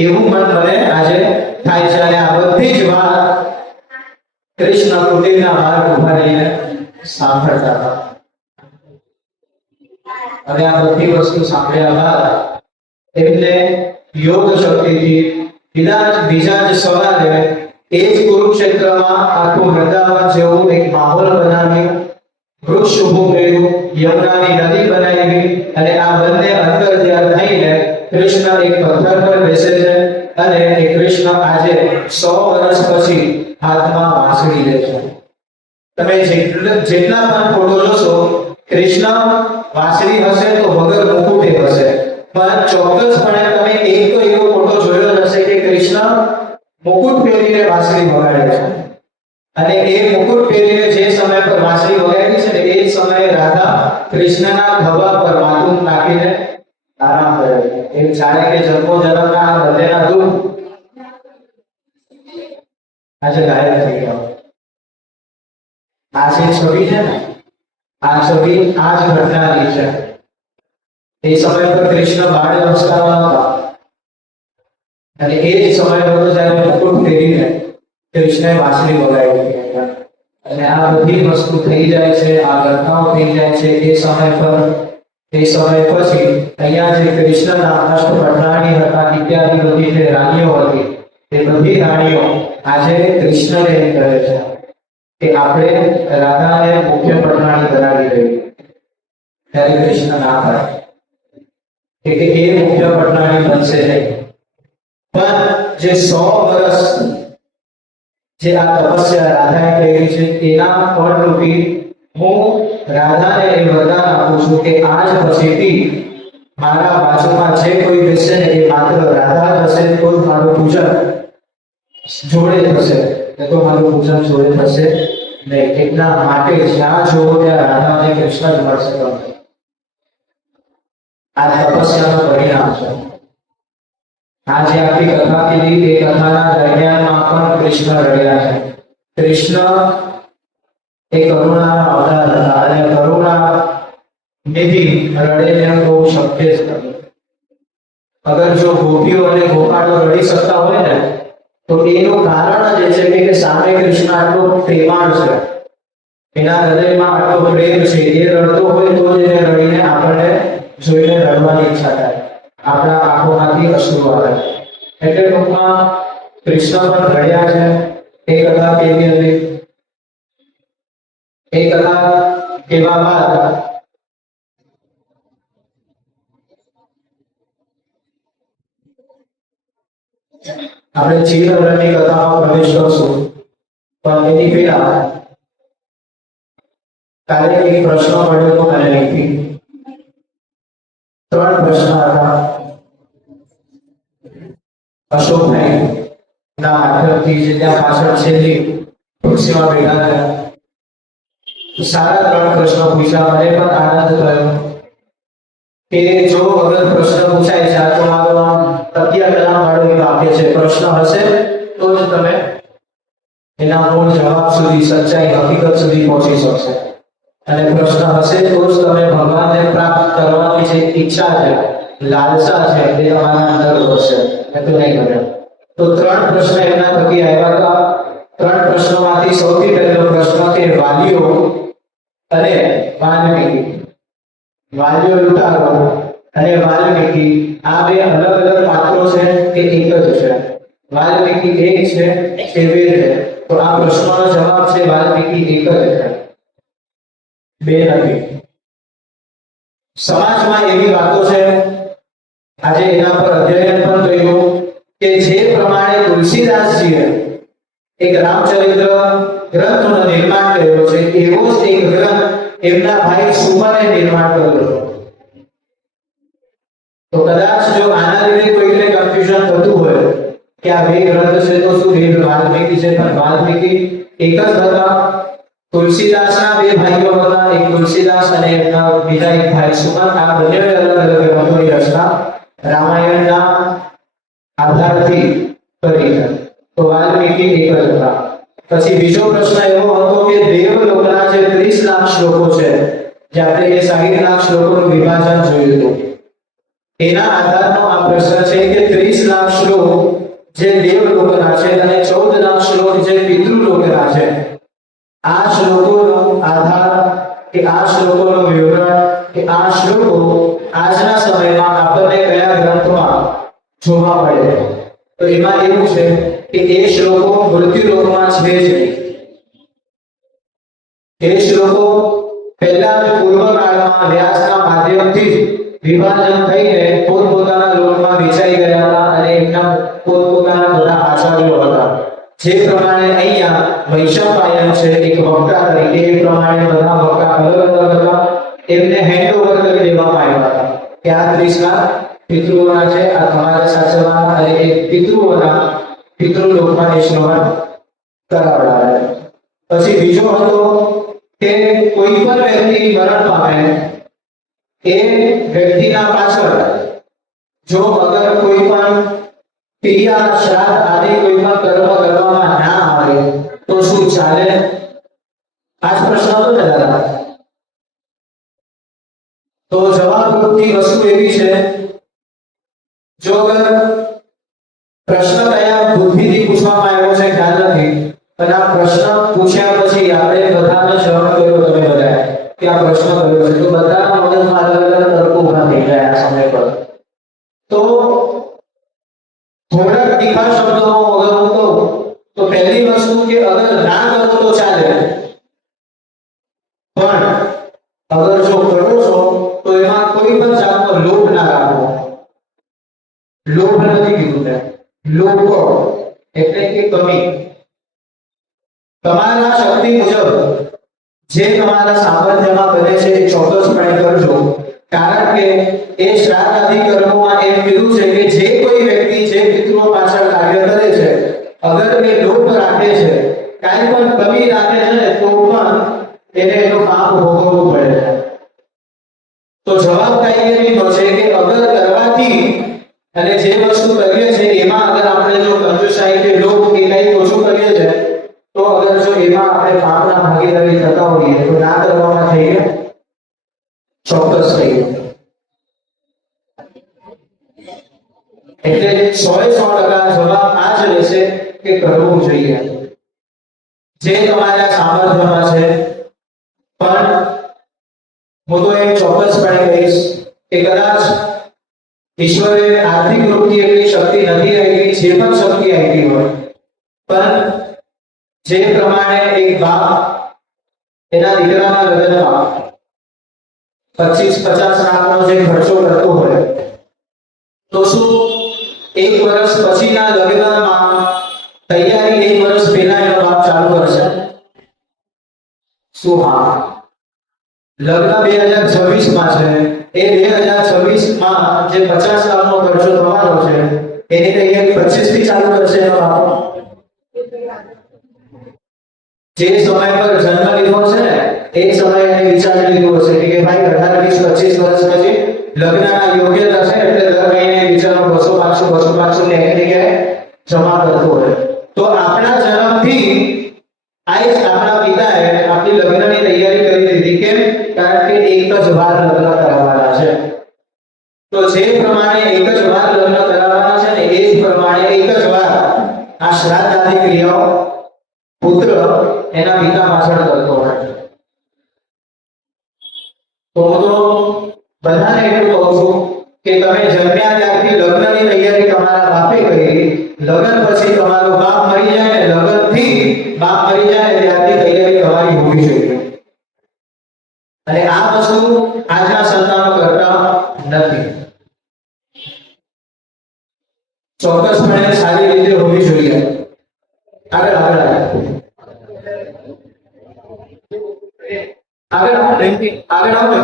એવું મન મને આજે થાય છે. અને આ બધી જ વાત કૃષ્ણ કુટીરના બહાર ઉભા રહીને સાંભળતા હતા. હવે આ બધી વસ્તુ સાંભળ્યા બાદ એમને યોગ શક્તિથી બીજા જ સવારે એ જ કુરુક્ષેત્રમાં આખું વૃંદાવન જેવું એક માહોલ બનાવ્યું, વૃક્ષ ઊભું કર્યું, યમુનાની નદી બનાવી અને આ બંને અંદર જ્યાં થઈને કૃષ્ણ એક પથ્થર પર બેસે છે અને એ કૃષ્ણ આજે 100 વર્ષ પછી હાથમાં વાંસળી લે છે. તમે જેટલા પણ ફોટો જોશો કૃષ્ણ વાંસળી હશે તો વગર મુકુટે હશે, પણ ચોક્કસપણે તમે એક તો એવો ફોટો જોયો હશે કે કૃષ્ણ મુકુટ પહેરીને વાંસળી વગાડે છે. અને એ મુકુટ પહેરીને જે સમય પર વાંસળી વગાડી છે ને એ સમયે રાધા કૃષ્ણના ખભા પર માથું નાખીને આરામ કરે છે. એ જાણે કે જન્મો જન્મના બધેના દુઃખ આજે ગાયબ થઈ ગયા. આ જે છબી છે ને આ છબી આ જ ઘટનાની છે. એ સમય પર કૃષ્ણ બાળ અવસ્થામાં હતા અને એ જ સમય હતો જ્યારે મુકુટ પહેરીને કૃષ્ણએ વાંસળી વગાડી હતી. અને આ બધી વસ્તુ થઈ જાય છે, આ ઘટનાઓ થઈ જાય છે એ સમય પર. એ સમય પછી અહીંયા જે કૃષ્ણના અષ્ટપટરાણી હતા ઇત્યાદિ બધી જે રાણીઓ હતી એ બધી રાણીઓ આજે કૃષ્ણને એમ કહે છે કે આપણે રાધાને મુખ્ય પટરાણી બનાવી દઈએ. ત્યારે કૃષ્ણ ના પાડે કે એ મુખ્ય પટરાણી બનશે નહીં, પણ જે 100 વર્ષ જે આ તપસ્યા રાધાએ કરી છે એના ફળરૂપી હું રાધાને એ વરદાન આપું છું કે આજ પછીથી મારા બાજુમાં જે કોઈ બેસે ને એ માત્ર રાધા હશે તો જ મારું પૂજન જોડે થશે, તો મારું પૂજન જોડે થશે નહીં. એટલા માટે જ્યાં જોવો ત્યાં રાધા અને કૃષ્ણ જ મળશે. આ તપસ્યાનું પરિણામ છે. આજે આખી કથા કીધી એ કથાના દરમિયાનમાં પણ કૃષ્ણ રડ્યા છે. કૃષ્ણ એ કરુણાના અવતાર હતા અને કરુણા નિધિ રડે એમ બહુ શક્ય જ નથી. અગર જો ગોપીઓ અને ગોપાળો રડી શકતા હોય ને તો એનું કારણ જ છે કે સામે કૃષ્ણ આટલો પ્રેમાળ છે, એના હૃદયમાં આટલો પ્રેમ છે. એ રડતો હોય તો જ એને રડીને આપણને જોઈને રડવાની ઈચ્છા થાય, આપણા આંખોમાંથી અશ્રુ આવે. એટલે ટૂંકમાં કૃષ્ણ પણ રડ્યા છે. એ કથા કેવી હતી? એ કથા કેવા બાદ આપણે ચિરહરણની કથામાં પ્રવેશ કરશું, પણ એની પહેલા કાલે એક પ્રશ્ન મળ્યો હતો મને અહીંથી. 3 પ્રશ્ન હતા. અશોકભાઈ ના માધ્યમથી જે ત્યાં પાછળ છેલ્લી ખુરશીમાં બેઠા હતા સારા 3 પ્રશ્નો પૂછ્યા. મને પણ આનંદ થયો કે જો અગર પ્રશ્ન પૂછાય છે આ તો મારો આમ તકિયા કલામ વાળો એક વાક્ય છે, પ્રશ્ન હશે તો જ તમે એના મૂળ જવાબ સુધી, સચ્ચાઈ હકીકત સુધી પહોંચી શકશે. અને પ્રશ્ન હશે તો જ તમે ભગવાનને પ્રાપ્ત કરવાની જે ઈચ્છા છે, લાલસા છે એ તમારા અંદર વધશે. તો નહીં બને. તો 3 પ્રશ્ન એમના થકી આવ્યા હતા. 3 પ્રશ્નોમાંથી સૌથી પહેલો પ્રશ્ન કે વાલીઓ અને વાલ્મીકી, વાલીઓ લૂંટારો અને વાલ્મીકી આ બે અલગ અલગ પાત્રો છે કે એક જ છે? વાલ્મીકી એક છે કે બે છે? તો આ પ્રશ્નનો જવાબ છે વાલ્મીકી એક જ છે, બે નથી. સમાજમાં એવી વાતો છે, આજે એના પર અધ્યયન પણ થયું કે જે પ્રમાણે તુલસીદાસજીએ એક રામચરિત્ર ગ્રંથનું નિર્માણ કર્યો છે, એવો જ એક ગ્રંથ એમના ભાઈ સુમને નિર્માણ કર્યો. તો કદાચ જો આના લીધે કોઈને કન્ફ્યુઝન થતું હોય કે આ બે ગ્રંથ છે તો શું બે વાલ્મીકી છે, પણ વાલ્મીકી એક જ હતા. તુલસીદાસના બે ભાઈઓ હતા, એક તુલસીદાસ અને એમના બીજા એક ભાઈ સુમન. આ બંને અલગ અલગ ગ્રંથોની રચના રામાયણના આધારથી કરી છે. તો વાલ્મીકી એક જ હતા. પછી બીજો પ્રશ્ન એવો હતો કે દેવલોકના જે 30 લાખ શ્લોકો છે, જે આપણે 60 લાખ શ્લોકોનું વિભાજન જોયું હતું, એના આધારનો આ પ્રશ્ન છે કે 30 લાખ શ્લોક જે દેવલોકના છે અને 14 લાખ શ્લોક જે પિતૃલોકના છે, આ શ્લોકોનો આધાર કે આ શ્લોકોનો વિવરણ કે આ શ્લોકો આજના સમયમાં આપણને કયા ગ્રંથમાં જોવા મળે? તો એમાં એવું છે કે એ શ્લોકો મૃત્યુલોકમાં છે જ નહીં. એ શ્લોકો પહેલા જ પૂર્વકાળમાં વ્યાસના માધ્યમથી વિભાજન થઈને પોતપોતાના લોકમાં વેચાઈ ગયા હતા અને એમના પોતપોતાના બધા આચાર્યો હતા. જે પ્રમાણે અહીંયા વૈશંપાયન છે એક વક્તા તરીકે, એ પ્રમાણે બધા વક્તા અલગ અલગ હતા. એમને હેન્ડઓવર કરી દેવામાં આવ્યા હતા કે આ 30 લાખ પિતૃઓના છે, આ તમારે સાચવવાના, અને એ પિતૃલોકમાં એ શ્રવણ કરાવડાવે. પછી બીજો હતો કે કોઈ પણ વ્યક્તિ મરણ પામે, એ વ્યક્તિના પાછળ જો અગર કોઈ પણ ક્રિયા, શ્રાદ્ધ આદિ કોઈ પણ કર્મ કરવામાં ના આવે તો શું ચાલે? આ જ પ્રશ્ન હતો ને દાદા. તો જવાબરૂપની વસ્તુ એવી છે, જો અગર પ્રશ્ન કયા બુદ્ધિથી પૂછવામાં આવ્યો છે ખ્યાલ નથી, પણ આ પ્રશ્ન પૂછ્યા પછી આપણે બધાને જવાબ કર્યો, તમે બધા કે આ પ્રશ્ન કર્યો છે, તો બધાના મગજમાં અલગ અલગ તર્કો ઉભા થઈ જાય આ સમય પર. તો થોડાક તીખા શબ્દો અગર હું કહું તો પહેલી વસ્તુ કે અગર ના કરો તો ચાલે, પણ અગર જો કરો છો તો એમાં કોઈ પણ જાતનો લોભ ના રાખવો. લોભ નથી કીધું મેં, લોભ એટલે કે કમી. તમારા શક્તિ મુજબ જે તમારા સામર્થ્યમાં બને છે એ ચોક્કસપણે કરજો. કારણ કે એ શ્રાદ્ધ આદિ કર્મોમાં એમ કીધું છે કે જે કોઈ વ્યક્તિ જે પિતૃઓ પાછળ કાર્ય કરે છે, અગર એ લોભ રાખે છે, કાંઈ પણ કમી રાખે છે ને, તો પણ એને એનો પાપ ભોગવવું પડે છે. તો જવાબ કાંઈ એવો છે કે અગર કરવાથી અને જે વસ્તુ કરીએ છે એમાં અગર આપણે જો કંજુસાઈ કે લોભ કે કંઈ ઓછું કરીએ છે, તો અગર જો એમાં આપણે પાપના ભાગીદારી થતા હોઈએ તો ના કરવામાં થઈએ ચોક્કસ થઈએ. એટલે 100% જવાબ આ જ રહેશે કે કરવું જોઈએ જે તમારા સામર્થ્યમાં છે. પણ હું તો એમ ચોક્કસપણે કહીશ કે કદાચ ઈશ્વરે આર્થિક રૂપથી એટલી શક્તિ નથી આપી, જે પણ શક્તિ આપી હોય, પણ જે પ્રમાણે એક બાપ એના દીકરાના લગ્નમાં 25-50 લાખનો જે ખર્ચો કરતો હોય, તો શું એક વર્ષ પછીના લગ્નમાં તૈયારી એક વર્ષ પહેલા એનો બાપ ચાલુ કરશે? શું? હા. લગ્ન 2026માં છે, એ 2026માં જે 50 લાખનો ખર્ચો થવાનો છે એની તૈયારી 25 થી ચાલુ કરશે એનો બાપ. જે સમય પર જન્મ લીધો છે ને એ સમયે એને વિચારી લીધું હશે કે ભાઈ 18, 20, 25 વર્ષ પછી લગ્નના યોગ્ય થશે એટલે દર મહિને વિચારો 200-500 ને એક જગ્યાએ જમા કરતો હોય. તો આપણા જન્મથી આજ આપણા પિતાએ આપણી લગ્નની તૈયારી કરી દીધી. કેમ? કારણ કે એક જ વાર લગ્ન કરાવવાના છે. તો જે પ્રમાણે એક જ વાર લગ્ન કરાવવાના છે ને એ જ પ્રમાણે એક જ વાર આ શ્રાદ્ધ આદિ ક્રિયાઓ પુત્ર એના પિતા પાછળ કરતો હોય. તો બધાને એટલું કહું છું કે તમે જન્મ્યા ત્યારથી લગ્નની તૈયારી તમારા બાપે કરી, લગ્ન પછી તમારો બાપ મરી જાય ને લગ્નથી બાપ મરી જાય ત્યારથી તૈયારી તમારી હોવી જોઈએ. અને આ વસ્તુ આજના સંતાનો કરતા નથી. ચોક્કસપણે સારી રીતે હોવી જોઈએ. આગળ આગળ આગળ આગળ આવો.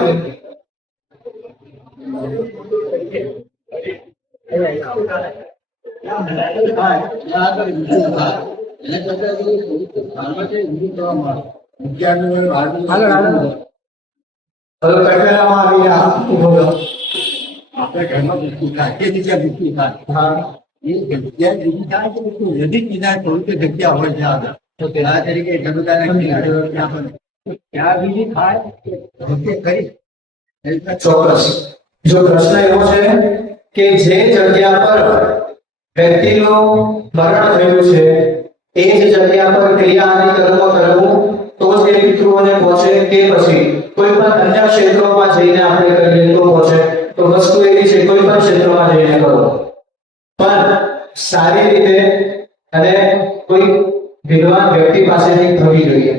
આપણે ઘરમાં દુઃખી થાય કે જગ્યા દુઃખી થાય એ જગ્યા દુઃખી થાય તો નજીક કિનારે થોડું જગ્યા હોય ત્યાં તો પેલા તરીકે જગતાના કિનારે ત્યાં પણ ત્યાં બીજી થાય કરી ચોક્કસ. જો પ્રશ્ન એવો છે કે જે જગ્યા પર વ્યક્તિનું મરણ થયું છે એ જ જગ્યા પર ક્રિયા અને કર્મ કરવું તો જ એ પિતૃઓને પહોંચે કે પછી કોઈ પણ અન્ય ક્ષેત્રોમાં જઈને આપણે કરીએ તો પહોંચે. તો વસ્તુ એવી છે કોઈ પણ ક્ષેત્રમાં જઈને કરો પણ સારી રીતે અને કોઈ વિદ્વાન વ્યક્તિ પાસેથી થવી જોઈએ.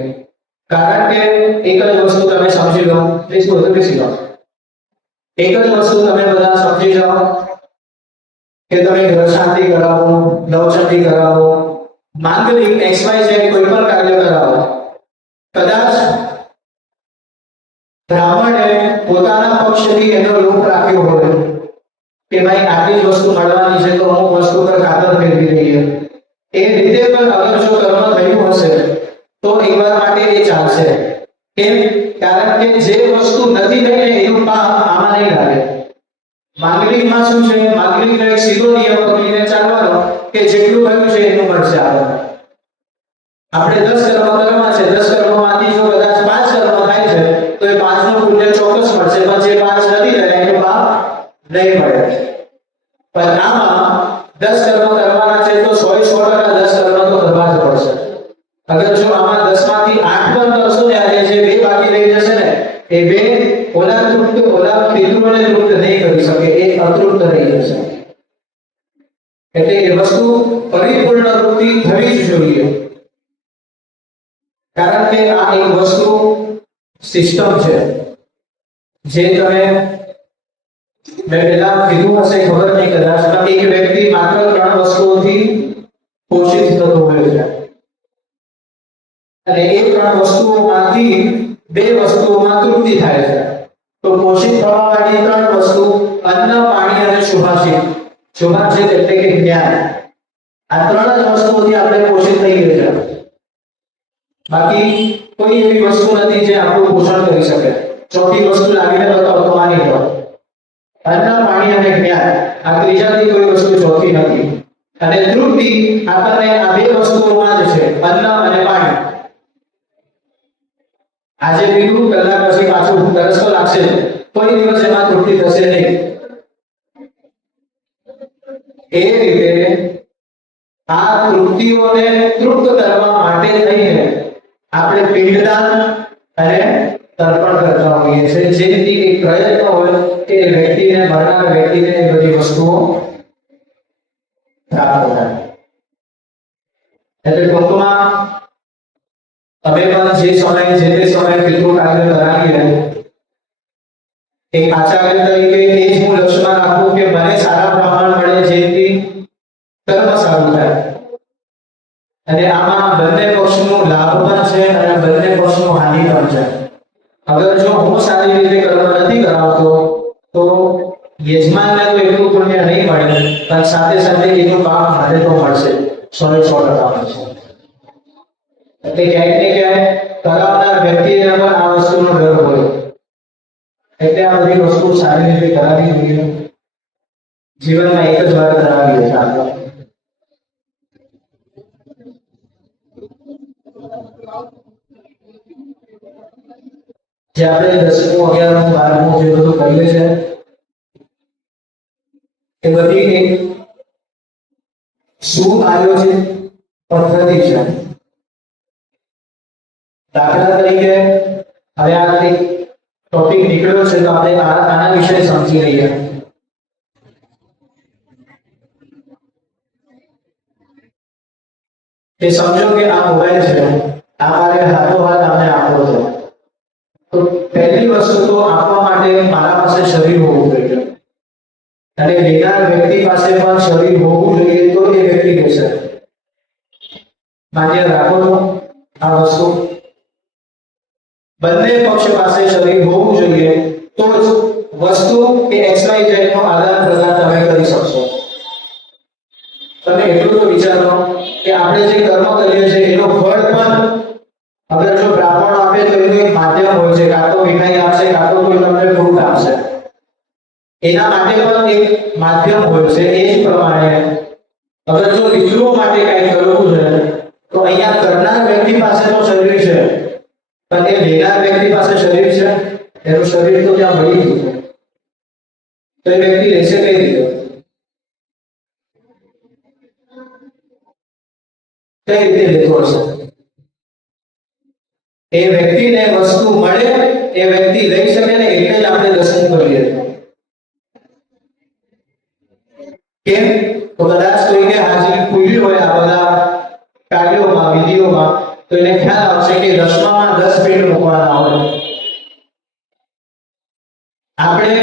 કારણ કે એક જ વસ્તુ તમે સમજી લો પ્લીઝ બધું બેસી લો. એક જ વસ્તુ તમે બધા સમજી જાઓ કે તમે ગ્રહ શાંતિ કરાવો, નવચંડી કરાવો, માંગલિક XYZ કોઈ પણ કાર્ય કરાવો, કદાચ બ્રાહ્મણે પોતાના પક્ષથી એનો લોપ રાખ્યો હોય કે ભાઈ આટલી જ વસ્તુ મળવાની છે તો અમુક વસ્તુ પર કાતર ફેરવી દઈએ, એ રીતે પણ અગર જો કર્મ થયું હશે તો એકવાર માટે એ ચાલશે. કેમ? કારણ કે જે વસ્તુ નથી થઈ ને એનું પાપ આમાં નહીં લાગે. માંગલિકમાં શું છે? માંગલિકનો એક સીધો નિયમ પકડીને ચાલવાનો કે જેટલું થયું છે એનું મળશે આપણને. આપણે 10 કર્મ કરવા છે, 10 કર્મમાંથી જો કદાચ 5 કર્મ થાય છે તો એ 5 નું પુણ્ય ચોક્કસ મળશે, પણ જે 5 નથી થયા એનું પાપ નહીં મળે. પણ આમાં 10 કર્મ કરવાના છે તો 100% 10 કર્મ તો કરવા જ પડશે. અગર જો આમાં 10 માંથી 8 પણ કરશો ને આજે જે 2 બાકી રહી જશે ને એ 2 ઓલા પિતૃઓને તૃપ્ત નહીં કરી શકે, એ અતૃપ્ત રહી જશે. એટલે એ વસ્તુ પરિપૂર્ણ રૂપથી થવી જ જોઈએ. કારણ કે આ એક વસ્તુ સિસ્ટમ છે જે તમે મેં પહેલા કીધું હશે ખબર નહીં કદાચ, એક વ્યક્તિ માત્ર 3 વસ્તુઓથી પોષિત થતો હોય છે અને એ 3 વસ્તુઓમાંથી 2 વસ્તુઓમાં તૃપ્તિ થાય છે. તો પોષિત થવા માટે 3 વસ્તુ અન્ન, પાણી અને શુભાશિત. શુભાશિત એટલે કે જ્ઞાન. આ 3 જ વસ્તુઓથી આપણે પોષિત થઈ ગયા છે. બાકી કોઈ એવી વસ્તુ નથી જે આપણું પોષણ કરી શકે. ચોથી વસ્તુ લાવીને બતાવો તો આ નહીં હોય. અન્ન, પાણી અને જ્ઞાન આ ત્રીજાથી કોઈ વસ્તુ ચોથી નથી. અને તૃપ્તિ આપણને આ 2 વસ્તુઓમાં જ છે, અન્ન અને પાણી. આજે પીવું કલાક પછી પાછું તરસ તો લાગશે, કોઈ દિવસ એમાં તૃપ્તિ થશે નહીં. એ રીતે આ તૃપ્તિઓને તૃપ્ત કરવા માટે થઈને આપણે પિંડદાન અને તર્પણ કરતા હોઈએ છીએ, જેથી એક પ્રયત્ન હોય કે વ્યક્તિને મરનાર વ્યક્તિને એ બધી વસ્તુઓ પ્રાપ્ત થાય. એટલે ટૂંકમાં તમે પણ જે સમયે જે તે સમયે પિતૃ કાર્ય કરાવીએ એક આચાર્ય તરીકે એ જ હું લક્ષ્યમાં રાખું કે મને સારા બ્રાહ્મણ મળે જેથી કર્મ સારું થાય. અને આમાં બંને પક્ષનો લાભ પણ છે અને બંને પક્ષનો હાનિ પણ છે. અગર જો હું સારી રીતે કર્મ નથી કરાવતો તો યજમાનને તો એટલું પુણ્ય નહીં મળે, પણ સાથે સાથે એનું પાપ મારે તો મળશે, 100% મળશે. એટલે ક્યાંક ને ક્યાંક કરાવનાર વ્યક્તિને પણ આ વસ્તુનો ડર હોય. એટલે આ બધી વસ્તુ સારી રીતે કરાવી જોઈએ. જીવનમાં એક જ વાર કરાવી છે આપણે. જે આપણે 10મું, 11મું, 12મું જે બધું કરીએ છે એ બધી એક સુઆયોજિત પદ્ધતિ છે. દાખલા તરીકે હવે આ એક ટોપિક નીકળ્યો છે તો આપણે આના વિશે સમજી લઈએ. કે સમજો કે આ મોબાઈલ છે, આ મારે હાથોહાથ આમને આપવો છે. તો પહેલી વસ્તુ તો આપવા માટે મારા પાસે શરીર હોવું જોઈએ અને લેનાર વ્યક્તિ પાસે પણ શરીર હોવું જોઈએ તો એ વ્યક્તિ લેશે. માન્ય રાખો છો આ વસ્તુ? બંને પક્ષ પાસે શરીર હોવું જોઈએ તો જ વસ્તુ કે XYZ નો આદાન પ્રદાન તમે કરી શકશો. તમે એટલું તો વિચારો કે આપણે જે કર્મ કરીએ છીએ એનો ફળ પણ અગર જો બ્રાહ્મણ આપે તો એનું એક માધ્યમ હોય છે, કાં તો મીઠાઈ આપશે, કાં તો કોઈ તમને ફ્રૂટ આપશે. એના માટે પણ એક માધ્યમ હોય છે. એ જ પ્રમાણે અગર જો પિતૃઓ માટે કંઈ કરવું છે તો અહીંયા કરનાર વ્યક્તિ પાસે તો શરીર છે, પણ એ લેનાર વ્યક્તિ પાસે શરીર છે. એનું શરીર તો ત્યાં મળી ગયું છે, તો એ વ્યક્તિ લેશે કઈ રીતે? કઈ રીતે લેતો હશે? એ વ્યક્તિને વસ્તુ મળે, એ વ્યક્તિ લઈ શકે ને એટલે જ આપણે દર્શન કરીએ. કેમ? તો કદાચ કોઈને હાજરી ખુલ્લી હોય આ બધા કાર્યોમાં, વિધિઓમાં, તો એને ખ્યાલ આવશે કે દસમામાં 10 પિંડ મૂકવાના હોય. આપણે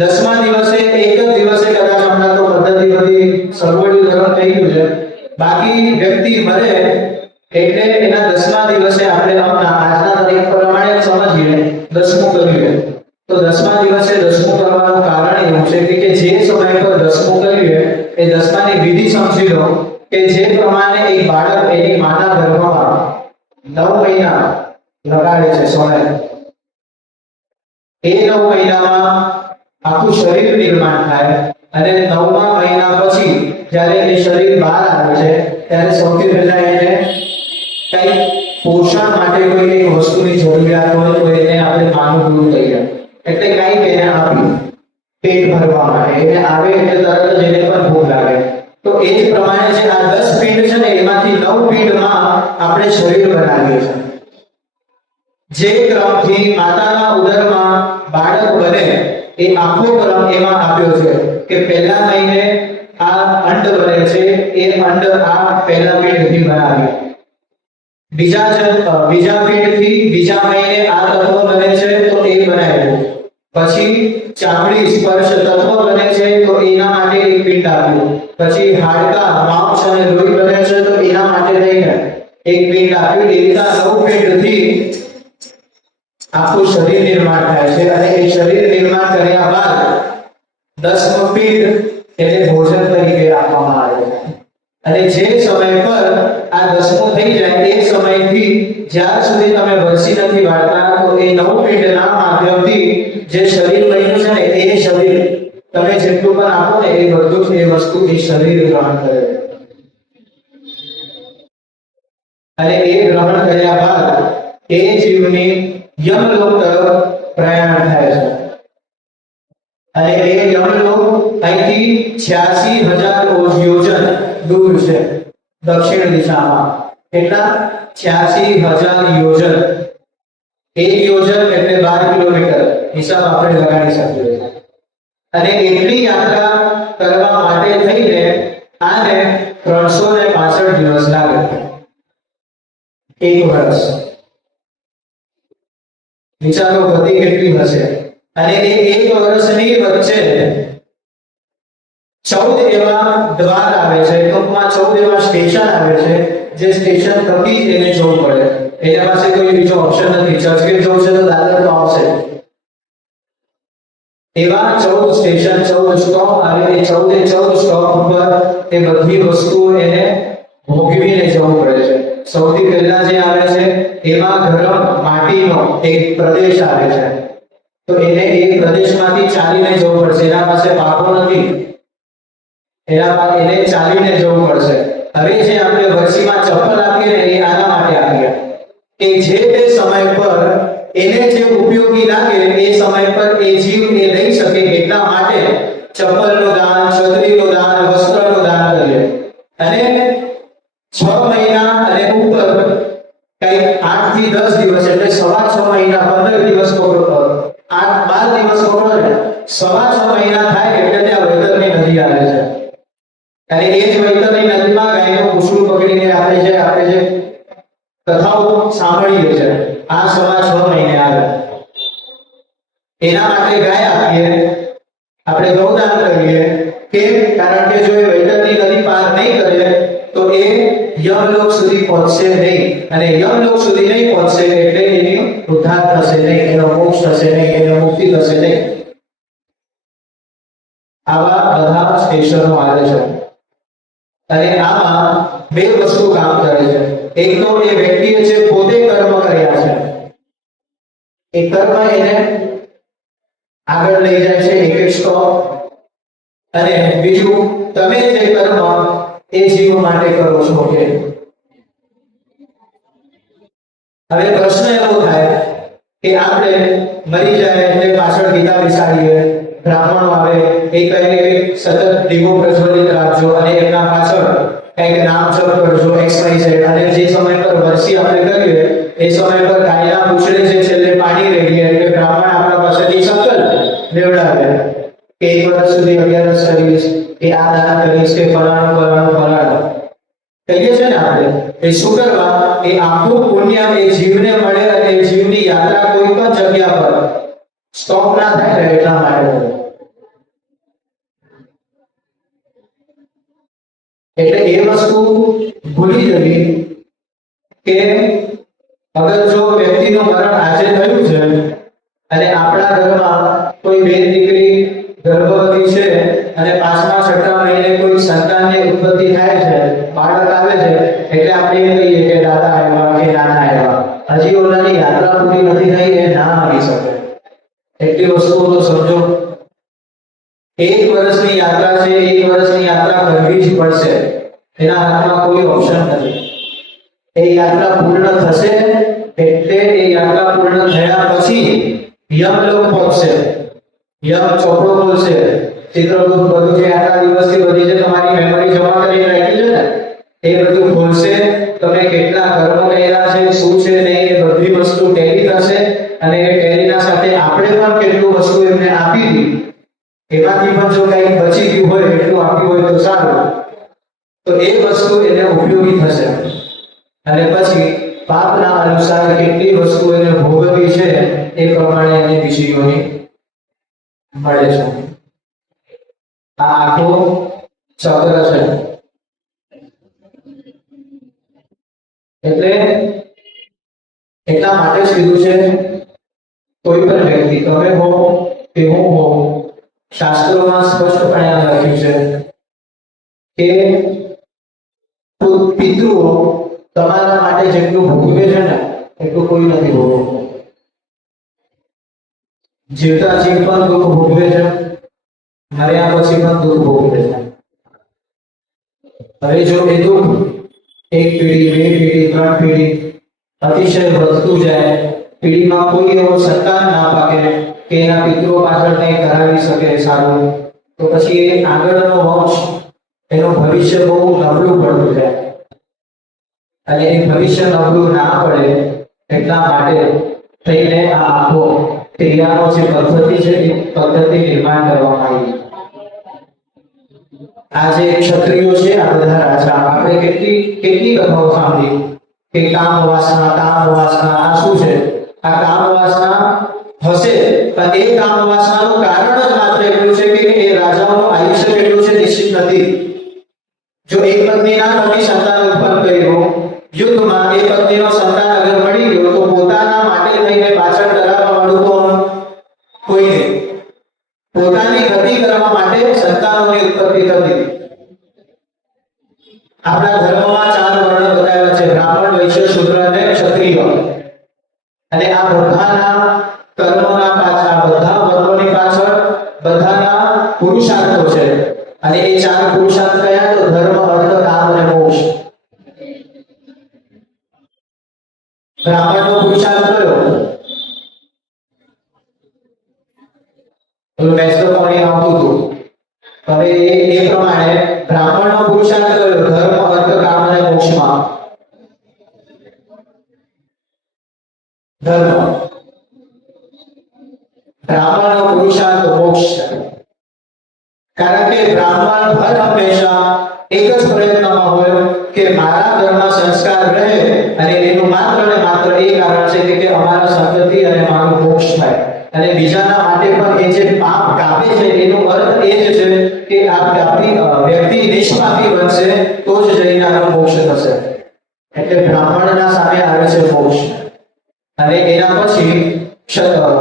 10મા દિવસે એક જ દિવસે કદાચ હમણાં તો પદ્ધતિ બધી સગવડીકરણ થઈ ગયું છે, બાકી વ્યક્તિ મરે એટલે એના 10મા દિવસે આપણે આજના તારીખ પ્રમાણે સમજીએ 10મું કર્યું. તો 10મા દિવસે 10મું કરવાનું કારણ એવું છે કે જે સમય પર 10મું કર્યું એ 10માની વિધિ સમજી લો કે જે પ્રમાણે એક બાળક એની માના ગર્ભમાં 9 મહિના લગાડે છે સમય, એ 9 મહિનામાં આખું શરીર નિર્માણ થાય અને 9મા મહિના પછી જ્યારે એ શરીર બહાર આવે છે ત્યારે સૌથી પહેલા એને કઈ પોષણ માટે કોઈ એક વસ્તુની જરૂરિયાત હોય તો એને આપણે માનું દૂર કહીએ, એટલે કઈક એને આપ્યું પેટ ભરવા માટે. એને આવે એટલે તરત જ એને પણ ભૂખ લાગે. તો એ જ પ્રમાણે જે આ 10 પિંડ છે ને એમાંથી 9 પિંડમાં આપણે શરીર બનાવીએ છીએ. જે ક્રમથી માતાના ઉદરમાં બાળક બને એ આખો ક્રમ એમાં આપ્યો છે કે પહેલા મહિને આ અંડ બને છે, એ અંડ આ પહેલા પિંડથી બનાવ્યું. બીજા પિંડથી બીજા મહિને આ તત્વ બને છે તો એ બનાવ્યું. પછી ચામડી સ્પર્શ તત્વ બને છે તો એના માટે એક પિંડ આપ્યું. પછી હાડકા, માંસ અને લોહી બને છે તો એના માટે લઈને એક પિંડ આપ્યું. એ રીતના 9 પિંડથી આખું શરીર નિર્માણ થાય છે અને એ શરીર નિર્માણ કર્યા બાદ 10મું પિંડ એને ભોજન તરીકે આપવામાં આવે છે. અને જે સમય પર આ 10મું થઈ જાય એ સમયથી જ્યાર સુધી તમે વરસી નથી વાળતા તો એ 9 પિંડના માધ્યમથી જે શરીર બન્યું છે ને એ શરીર તમે જેટલું પણ આપો ને એ બધું એ વસ્તુ એ શરીર ગ્રહણ કરે અને એ ગ્રહણ કર્યા બાદ એ જીવની યમલોક તરફ પ્રયાણ થાય છે. અને એ યમલોક અહીંથી 86,000 યોજન દૂર છે દક્ષિણ દિશામાં. કેટલા? 86,000 યોજન. 1 યોજન એટલે 12 કિલોમીટર હિસાબ આપણે લગાડી શકીએ. અને એટલી યાત્રા કરવા માટે થઈને આને 365 દિવસ લાગે, 1 વર્ષ. વિચારો ગતિ કેટલી હશે. અને એ 1 વર્ષની વચ્ચે 14 એવા દ્વાર આવે છે, ટૂંકમાં 14 એવા સ્ટેશન આવે છે જે સ્ટેશન થકી જ એને જવું પડે. એના પાસે કોઈ બીજો ઓપ્શન નથી. ચર્ચગેટ જવું છે તો દાદર તો આવશે. એવા 14 સ્ટેશન, 14 સ્ટોપ આવે. એ 14 સ્ટોપ ઉપર એ બધી વસ્તુઓ એને ભોગવીને જવું પડે છે. સૌથી પહેલા જે આવે છે એમાં ગરમ માટીનો એક પ્રદેશ આવે છે, તો એને એ પ્રદેશમાંથી ચાલીને જવું પડશે. એના પાસે પાકો નથી, એને ચાલીને જવું પડશે. હવે જે આપણે વરસીમાં ચપ્પલ આપીએ ને એ આના માટે આપીએ કે જે તે સમય પર એને જે ઉપયોગી લાગે એ સમય પર એ જીવ એ લઈ શકે એટલા માટે ચપ્પલનું દાન, છત્રીનું દાન, વસ્ત્રનું દાન કરીએ. અને 6 મહિના અને ઉપર કઈ 8 થી 10 દિવસ એટલે 6.5 મહિના, 15 દિવસ પકડો, 8-12 દિવસ પકડો ને, 6.5 મહિના થાય એટલે ત્યાં વૈતરની નદી આવે છે. અને એ જ વૈતરની નદીમાં ગાયનું કુસુમ પકડીને આપણે જે કથાઓ સાંભળીએ છે આ 6.5 મહિને આવે. એના માટે ગાય આપીએ, આપણે ગૌદાન કરીએ. કેમ? કારણ કે જો એ વૈતરની નદી પાર નહીં કરે તો એ યમલોક સુધી પહોંચશે નહીં, અને યમલોક સુધી નહીં પહોંચશે એટલે એની ઉદ્ધાર થશે નહીં, એનો મોક્ષ થશે નહીં, એનો મુક્તિ થશે નહીં. આવા બધા સ્ટેશનો આવે છે, અને આમાં બે વસ્તુ કામ કરે છે. એક તો એ વ્યક્તિએ જે પોતે કર્મ કર્યા છે એ કર્મ એને આગળ લઈ જાય છે, એક એક સ્ટોપ. અને બીજું, તમે જે કર્મ એ જીવ માટે કરો છો કે. હવે પ્રશ્ન એવો થાય કે આપણે મરી જાય એટલે પાછળ ગીતા બેસાડીએ, બ્રાહ્મણો આવે, એ કહે કે સતત દીવો પ્રજ્વલિત રાખજો અને એમના પાછળ કંઈક નામ જપ કરજો XYZ, અને જે સમય પર વર્ષી આપણે કરીએ એ સમય પર ગાયના પૂછડે જે છેલ્લે પાણી રેડીએ એટલે બ્રાહ્મણ આપણા પાસેથી સંકલ્પ લેવડાવે કે 1 વર્ષ સુધી 11 કરીશ, કે આ દાન કરીશ, કે ફલાણું ફલાણું ફલાણું કહીએ છે ને આપણે. એ શું કરવા? એ આખું પુણ્ય એ જીવને મળે અને એ જીવની યાત્રા કોઈ પણ જગ્યા પર સ્ટોપ ના થાય એટલા માટે. એટલે એ વસ્તુ ભૂલી જવી કે અગર જો વ્યક્તિનું મરણ આજે થયું છે અને આપણા ઘરમાં કોઈ બેન દીકરી ગર્ભવતી છે અને 5મા 6મા મહિને કોઈ સંતાનની ઉત્પત્તિ થાય છે, બાળક આવે છે, એટલે આપણે એમ કહીએ કે દાદા આવ્યા કે નાના આવ્યા. હજી ઓલાની યાત્રા પૂરી નથી થઈ, એ ના આવી શકે. એટલી વસ્તુઓ તો સમજો. 1 વર્ષની યાત્રા છે, 1 વર્ષની યાત્રા કરવી જ પડશે, એના હાથમાં કોઈ ઓપ્શન નથી. એ યાત્રા પૂર્ણ થશે એટલે એ યાત્રા પૂર્ણ થયા પછી યમલોક પહોંચશે. યમ ચોપડો બોલશે, ચિત્રગુપ્ત બધું જે આટલા દિવસથી બધી જે તમારી મેમરી જમા કરીને રાખી છે ને એ બધું ખોલશે. તમે કેટલા કર્મ કર્યા છે, શું છે નહીં, એ બધી વસ્તુ ટેલી થશે. અને એ ટેલીના સાથે આપણે પણ કેટલું વસ્તુ એમને આપી દીધી, એમાંથી પણ જો કંઈ બચી ગયું હોય એટલું આપ્યું હોય તો સારું, તો એ વસ્તુ એને ઉપયોગી થશે. અને પછી પાપના અનુસાર કેટલી વસ્તુ એને ભોગવવી છે એ પ્રમાણે એને બીજી યોનિ મળે છે. આ આખો ચક્ર છે. એટલે એટલા માટે જ કીધું છે, કોઈ પણ વ્યક્તિ તમે હો કે હું હો, શાસ્ત્રોમાં સ્પષ્ટપણે લખ્યું છે કે પિતૃઓ તમારા માટે જેટલું ભોગવે છે ને એટલું કોઈ નથી ભોગવતું. જીવતા જીવ પણ દુઃખ ભોગવે છે, મર્યા પછી પણ દુઃખ ભોગવે છે. હવે જો એ દુઃખ 1 પેઢી 2 પેઢી 3 પેઢી અતિશય વધતું જાય, પેઢીમાં કોઈ એવો સંતાન ના પાકે કે એના પિતૃઓ પાછળ કંઈ કરાવી શકે સારું, તો પછી એ આગળનો વંશ એનું ભવિષ્ય બહુ નબળું પડતું જાય. અને એ ભવિષ્ય નબળું ના પડે એટલા માટે થઈને આ આખો ક્રિયાનો જે પદ્ધતિ છે એ પદ્ધતિ નિર્માણ કરવામાં આવી. આ જે ક્ષત્રિયો છે, આ બધા રાજા, આપણે કેટલી કથાઓ સાંભળી કે કામ વાસના આ શું છે? આ કામ વાસના હશે, પણ એ કામ વાસનાનું કારણ જ માત્ર એટલું છે કે એ રાજાઓનું આયુષ્ય કેટલું છે નિશ્ચિત નથી. જો એક પત્નીના નવી સંતાન ઉત્પન્ન કર્યો, યુદ્ધમાં એ પત્નીનો સંતાન અગર મળી ગયો તો પોતાના માટે થઈને પાછળ ડરાવવા વાળું કોણ? કોઈ નહીં. પોતાની ગતિ કરવા માટે સંતાનોની ઉત્પત્તિ થતી. આપણા ધર્મમાં 4 વર્ણ બતાવ્યા છે: બ્રાહ્મણ, વૈશ્ય, શૂદ્ર અને ક્ષત્રિય. અને આ બધાના કર્મોના પાછળ, બધા વર્ગોની પાછળ બધાના પુરુષાર્થો છે. અને એ 4 પુરુષાર્થ કયા? તો ધર્મ, અર્થ, કામ અને મોક્ષ. બ્રાહ્મણનો પુરુષાર્થ કયો? તો બેસતો પાણી આવતું હતું. હવે એ પ્રમાણે બ્રાહ્મણનો પુરુષાર્થ કયો? ધર્મ, અર્થ, કામ અને મોક્ષમાં ધર્મ. બ્રાહ્મણનો પુરુષાર્થ મોક્ષ છે. કારણ કે બ્રાહ્મણ હર હંમેશા એક જ પ્રયત્નમાં હોય કે મારા ઘરમાં સંસ્કાર રહે, અને એનું માત્ર ને માત્ર એ કારણ છે કે અમારા સંતતિ અને મારું મોક્ષ થાય. અને બીજાના માટે પણ એ જે પાપ કાપે છે એનો અર્થ એ જ છે કે આ વ્યક્તિ નિષ્પાપી બનશે તો જ જઈને આનો મોક્ષ થશે. એટલે બ્રાહ્મણના સામે આવે છે મોક્ષ, અને એના પછી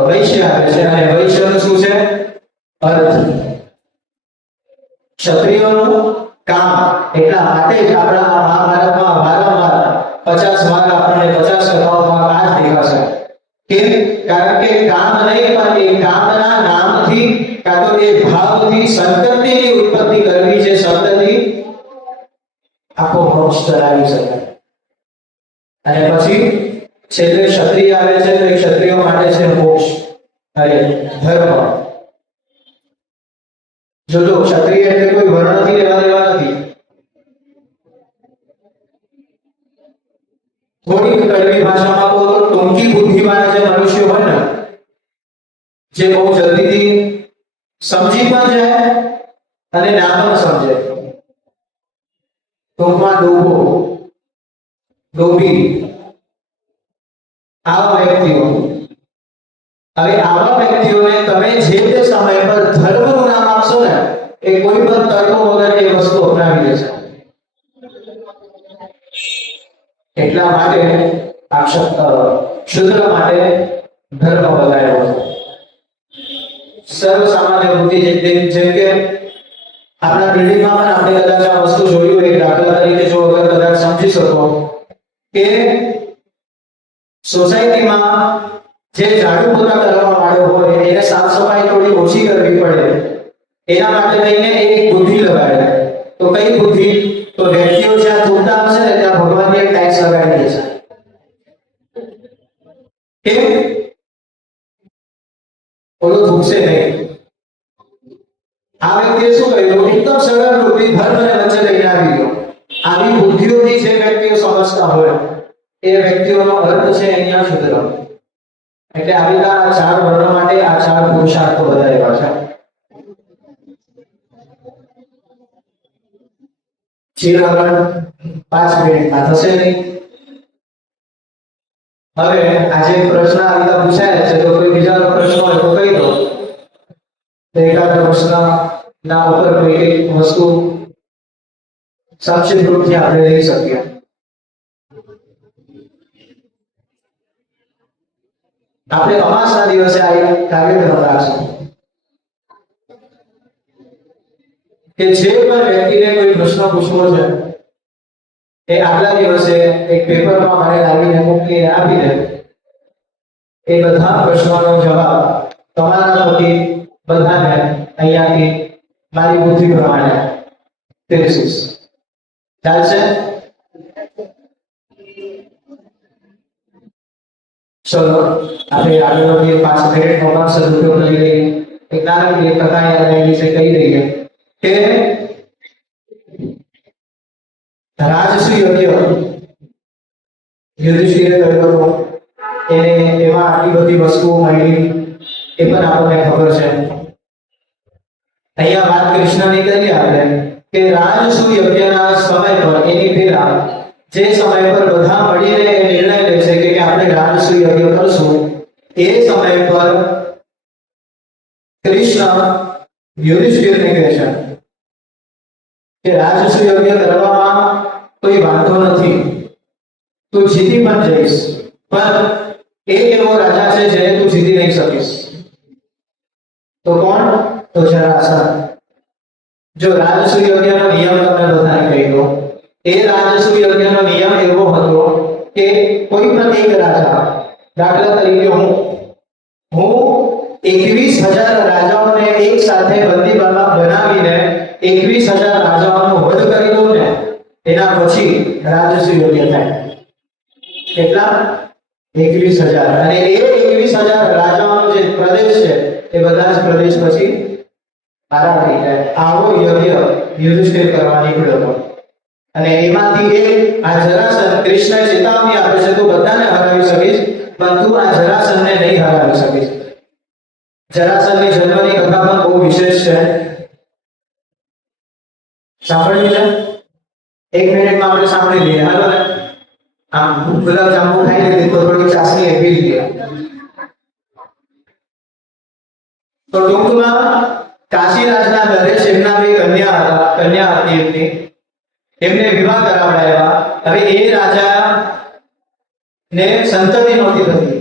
વૈશ્ય આવે છે, અને વૈશ્યનું શું છે? અર્થ. ક્ષત્રિયોનું કામ. એટલા માટે જ આપણા મહાભારતમાં વારંવાર 50 માર્ક આપણને 50 કથાઓમાં આ જ દેખાશે. કેમ? કારણ કે કામ નહીં, પણ એ કામના નામથી કાં તો એ ભાવથી સંતતિની ઉત્પત્તિ કરવી છે, સંતતિ આખો મોક્ષ ચલાવી શકાય. અને પછી છેલ્લે ક્ષત્રિય આવે છે, તો એ ક્ષત્રિયો માટે છે મોક્ષ, અરે ધર્મ. જો ક્ષત્રિય એટલે કોઈ વર્ણથી લેવા દેવા નથી. થોડી કડવી ભાષામાં કહો તો ટૂંકી બુદ્ધિવાળા જે મનુષ્યો હોય ને, જે બહુ જલ્દીથી સમજી પણ જાય અને ના પણ સમજે, ટૂંકમાં ડોબી, આવા વ્યક્તિઓ. હવે આવા વ્યક્તિઓને તમે જે તે સમય પર ધર્મનું નામ આપશો ને, એ કોઈ પણ તર્ક વગર એ વસ્તુ અપનાવી લેશે. એટલા માટે શુદ્ર માટે ધર્મ બતાવ્યો છે. સર્વ સામાન્ય બુદ્ધિ, જેમ કે આપણા બિલ્ડિંગમાં પણ આપણે કદાચ આ વસ્તુ જોયું હોય, દાખલા તરીકે જો અગર કદાચ સમજી શકો કે સોસાયટીમાં જે ઝાડુ પોતા કરવા વાળો હોય એને સાફ સફાઈ થોડી ઓછી કરવી પડે, એના માટે થઈને એક બુદ્ધિ લગાડે. તો કઈ બુદ્ધિ? તો વ્યક્તિઓ જ્યાં થૂકતા હશે ને ત્યાં ભગવાનને એક ટેક્સ લગાડી દેશે. કેમ? ઓલો થૂકશે નહીં. આ વ્યક્તિએ શું કર્યું? એકદમ સરળ બુદ્ધિ ધર્મને વચ્ચે લઈને આવી ગયો. આવી બુદ્ધિઓથી જે વ્યક્તિઓ સમજતા હોય એ વ્યક્તિઓનો અર્થ છે અહીંયા શુદ્ર. એટલે આવી આ ચાર વર્ણો માટે આ ચાર પુરુષાર્થો બતાવ્યા છે. ચિરહરણ 5 મિનિટમાં થશે નહીં. હવે આજે પ્રશ્ન આવી પૂછાય છે, તો કોઈ બીજાનો પ્રશ્ન હોય તો કહી દો. એકાદ પ્રશ્ન ના ઉપર કોઈ એક વસ્તુ સંક્ષિપ્ત રૂપથી આપણે લઈ શકીએ. આપણે અમાસના દિવસે આ એક કાર્યક્રમ રાખશું કે જે પણ વ્યક્તિને કોઈ પ્રશ્ન પૂછવો છે એ આગલા દિવસે એક પેપરમાં મારે લાવીને મૂકીને આપી દે. એ બધા પ્રશ્નોનો જવાબ તમારા થકી બધાને અહીંયાથી મારી બુદ્ધિ પ્રમાણે તેરસીસ. ચાલશે? ચલો આપણે આગળ 5 મિનિટનો પણ સદુપયોગ કરી લઈએ. એક નાની કથા યાદ આવી છે, કહી દઈએ કે રાજસુ યજ્ઞ યુધિષ્ઠિરે કર્યો હતો. એને એમાં આટલી બધી વસ્તુઓ મળી એ પણ આપણને ખબર છે. અહીંયા વાત કૃષ્ણની કરીએ આપણે કે રાજસુ યજ્ઞના સમય પર, એની પહેલા જે સમય પર બધા મળીને એ નિર્ણય લે છે કે આપણે રાજસુ યજ્ઞ કરશું, એ સમય પર કૃષ્ણ યુધિષ્ઠિરને કહે છે કે રાજસુ યજ્ઞ કરવામાં કોઈ વાંધો નથી, તું જીતી પણ જઈશ, પણ એક એવો રાજા છે જેને તું જીતી નહીં શકીશ. તો કોણ? તો જરાસંઘ. જો રાજસુ યજ્ઞનો નિયમ તમને બધાને કહી દો. એ રાજસુ યજ્ઞનો નિયમ એવો હતો કે કોઈ પણ એક રાજા, દાખલા તરીકે હું 21,000 રાજાઓને એક સાથે બંદી બનાવીને 21,000 રાજાઓનો વધ કરી દઉં ને, એના પછી રાજસુ યજ્ઞ થાય. કેટલા? 21,000. અને એ 21,000 રાજાઓનો જે પ્રદેશ છે એ બધા જ પ્રદેશ પછી મારા થઈ જાય. આવો યજ્ઞ યુધિષ્ઠિર કરવા નીકળ્યો હતો. અને એમાંથી એક આ જરાસંઘ, કૃષ્ણએ ચેતવણી આપે છે તું બધાને હરાવી શકીશ, પણ તું આ જરાસંઘને નહીં હરાવી શકીશ. જરાસંઘની જન્મની કથા પણ બહુ વિશેષ છે. સાંભળવી છે? 1 મિનિટમાં આપણે સાંભળી લઈએ. હાલો ને, આમ ગુલાબ જાંબુ ખાઈ લીધી તો થોડી ચાસણી પી લઈએ. તો ટૂંકમાં કાશીરાજના ઘરે એમના બે કન્યા હતા, કન્યા હતી એમની. એમને વિવાહ કરાવડાવ્યા. હવે એ રાજા ને સંતતિ નહોતી થતી.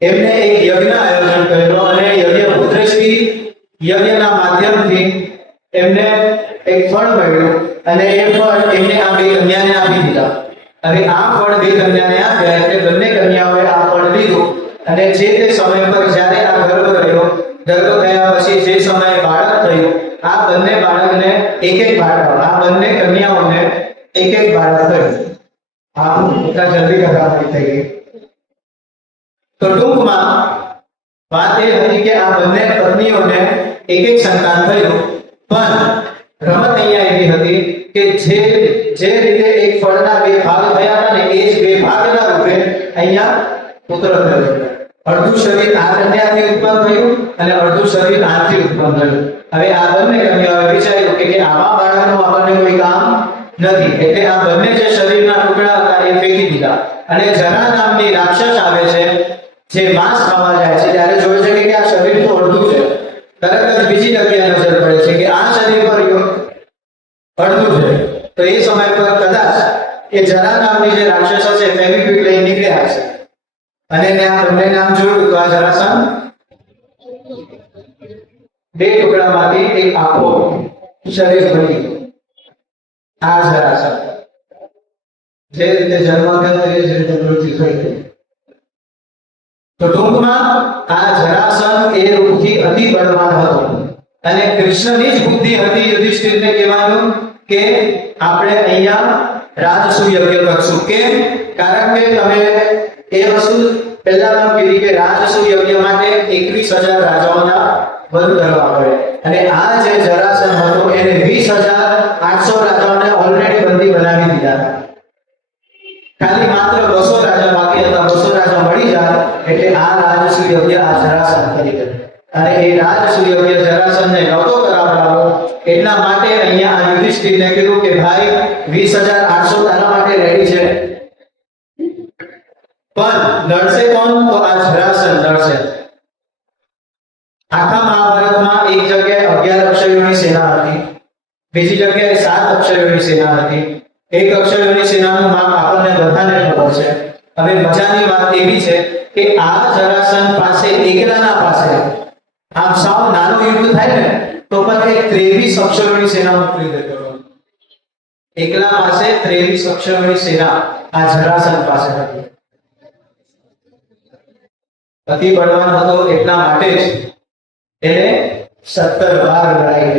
એમને એક યજ્ઞ આયોજન કર્યો અને યજ્ઞ પુત્રશ્રી યજ્ઞના માધ્યમથી એમને એક ફળ મળ્યું અને એ ફળ એમને આ બે કન્યાને આપી દીધા. હવે આ ફળ બે કન્યાને આપ્યા એટલે બંને કન્યાઓએ આ ફળ લીધું અને જે તે સમય પર જ્યારે આ ગર્ભ રહ્યો, ગર્ભ થયા પછી જે સમયે બાળક થયું, આ બંને બાળકને એક એક બાળક, આ બંને કન્યાઓને એક એક બાળક થયું. આ એટલા જલ્દી કથા થઈ ગઈ. તો ટૂંકમાં વાત એ હતી કે આ બંને પત્નીઓને એક એક સંતાન થયું, પણ રમત અહીંયા એવી હતી કે જે રીતે એક ફળના બે ભાગ થયા હતા ને એ જ બે ભાગના રૂપે અહીંયા પુત્ર થયો. અડધું શરીર આ કન્યાથી ઉત્પન્ન થયું અને અડધું શરીર આથી ઉત્પન્ન થયું. હવે આ બંને કન્યાઓએ વિચાર્યું કે આવા બાળકનું આપણને કોઈ કામ નથી, એટલે આ બંને જે શરીરના ટુકડા હતા એ ફેંકી દીધા અને જરા નામની રાક્ષસ આવે છે જે માંસ ખાવા જાય છે. ત્યારે જોયું છે કે આ શરીર તો અડધું છે, તરત જ બીજી જગ્યાએ નજર પડે છે કે આ શરીર પર અડધું છે. તો એ સમય પર કદાચ એ જરા નામની જે રાક્ષસ છે ફેવિક્વિક લઈને નીકળ્યા છે અને એને આ બંને નામ જોયું તો આ જરાસંઘ બે ટુકડામાંથી એક આખો શરીર બની ગયું. આ જરાસંઘ જે રીતે જન્મ થયો એ જ રીતે મૃત્યુ થઈ ગયું. તો ટૂંકમાં આ જરાસંઘ એ રૂપથી અતિ બળવાન હતો અને કૃષ્ણની જ બુદ્ધિ હતી યુધિષ્ઠિરને કહેવાનું કે આપણે અહીંયા રાજસૂય યજ્ઞ કરશું. કેમ? કારણ કે તમે એ વસ્તુ પહેલા પણ કીધી કે રાજસૂય યજ્ઞ માટે 21,000 રાજાઓના વધ કરવા પડે અને આ જે જરાસંઘ હતો એને 20,800 રાજાઓને ઓલરેડી બંદી બનાવી દીધા હતા. ખાલી માત્ર 200 રાજા બાકી હતા. 200 રાજા મળી જાય એટલે આ રાજસૂય યજ્ઞ આ જરાસંઘ કરી દે અને એ રાજસૂય યજ્ઞ જરાસંઘને નહોતો કરાવડાવો. એટલા માટે અહીંયા આ યુધિષ્ઠિરને કીધું કે ભાઈ 20,800 તારા માટે રેડી છે, પણ લડશે કોણ? તો આ જરાસંઘ લડશે. આખા મહાભારતમાં એક જગ્યાએ 11 અક્ષયોની સેના હતી, બીજી જગ્યાએ 7 અક્ષયોની સેના હતી. એક અક્ષયોની સેનાનું નામ આપણને બધાને ખબર છે. હવે મજાની વાત એવી છે કે આ જરાસંઘ પાસે એકલાના પાસે આમ સાવ નાનો યુદ્ધ થાય ને તો પણ એ 23 અક્ષરોની સેના મોકલી દેતો. એકલા પાસે 23 અક્ષરોની સેના આ જરાસંઘ પાસે હતી. અતિ બળવાન હતો એટલા માટે જ એને 17 વાર લડાઈ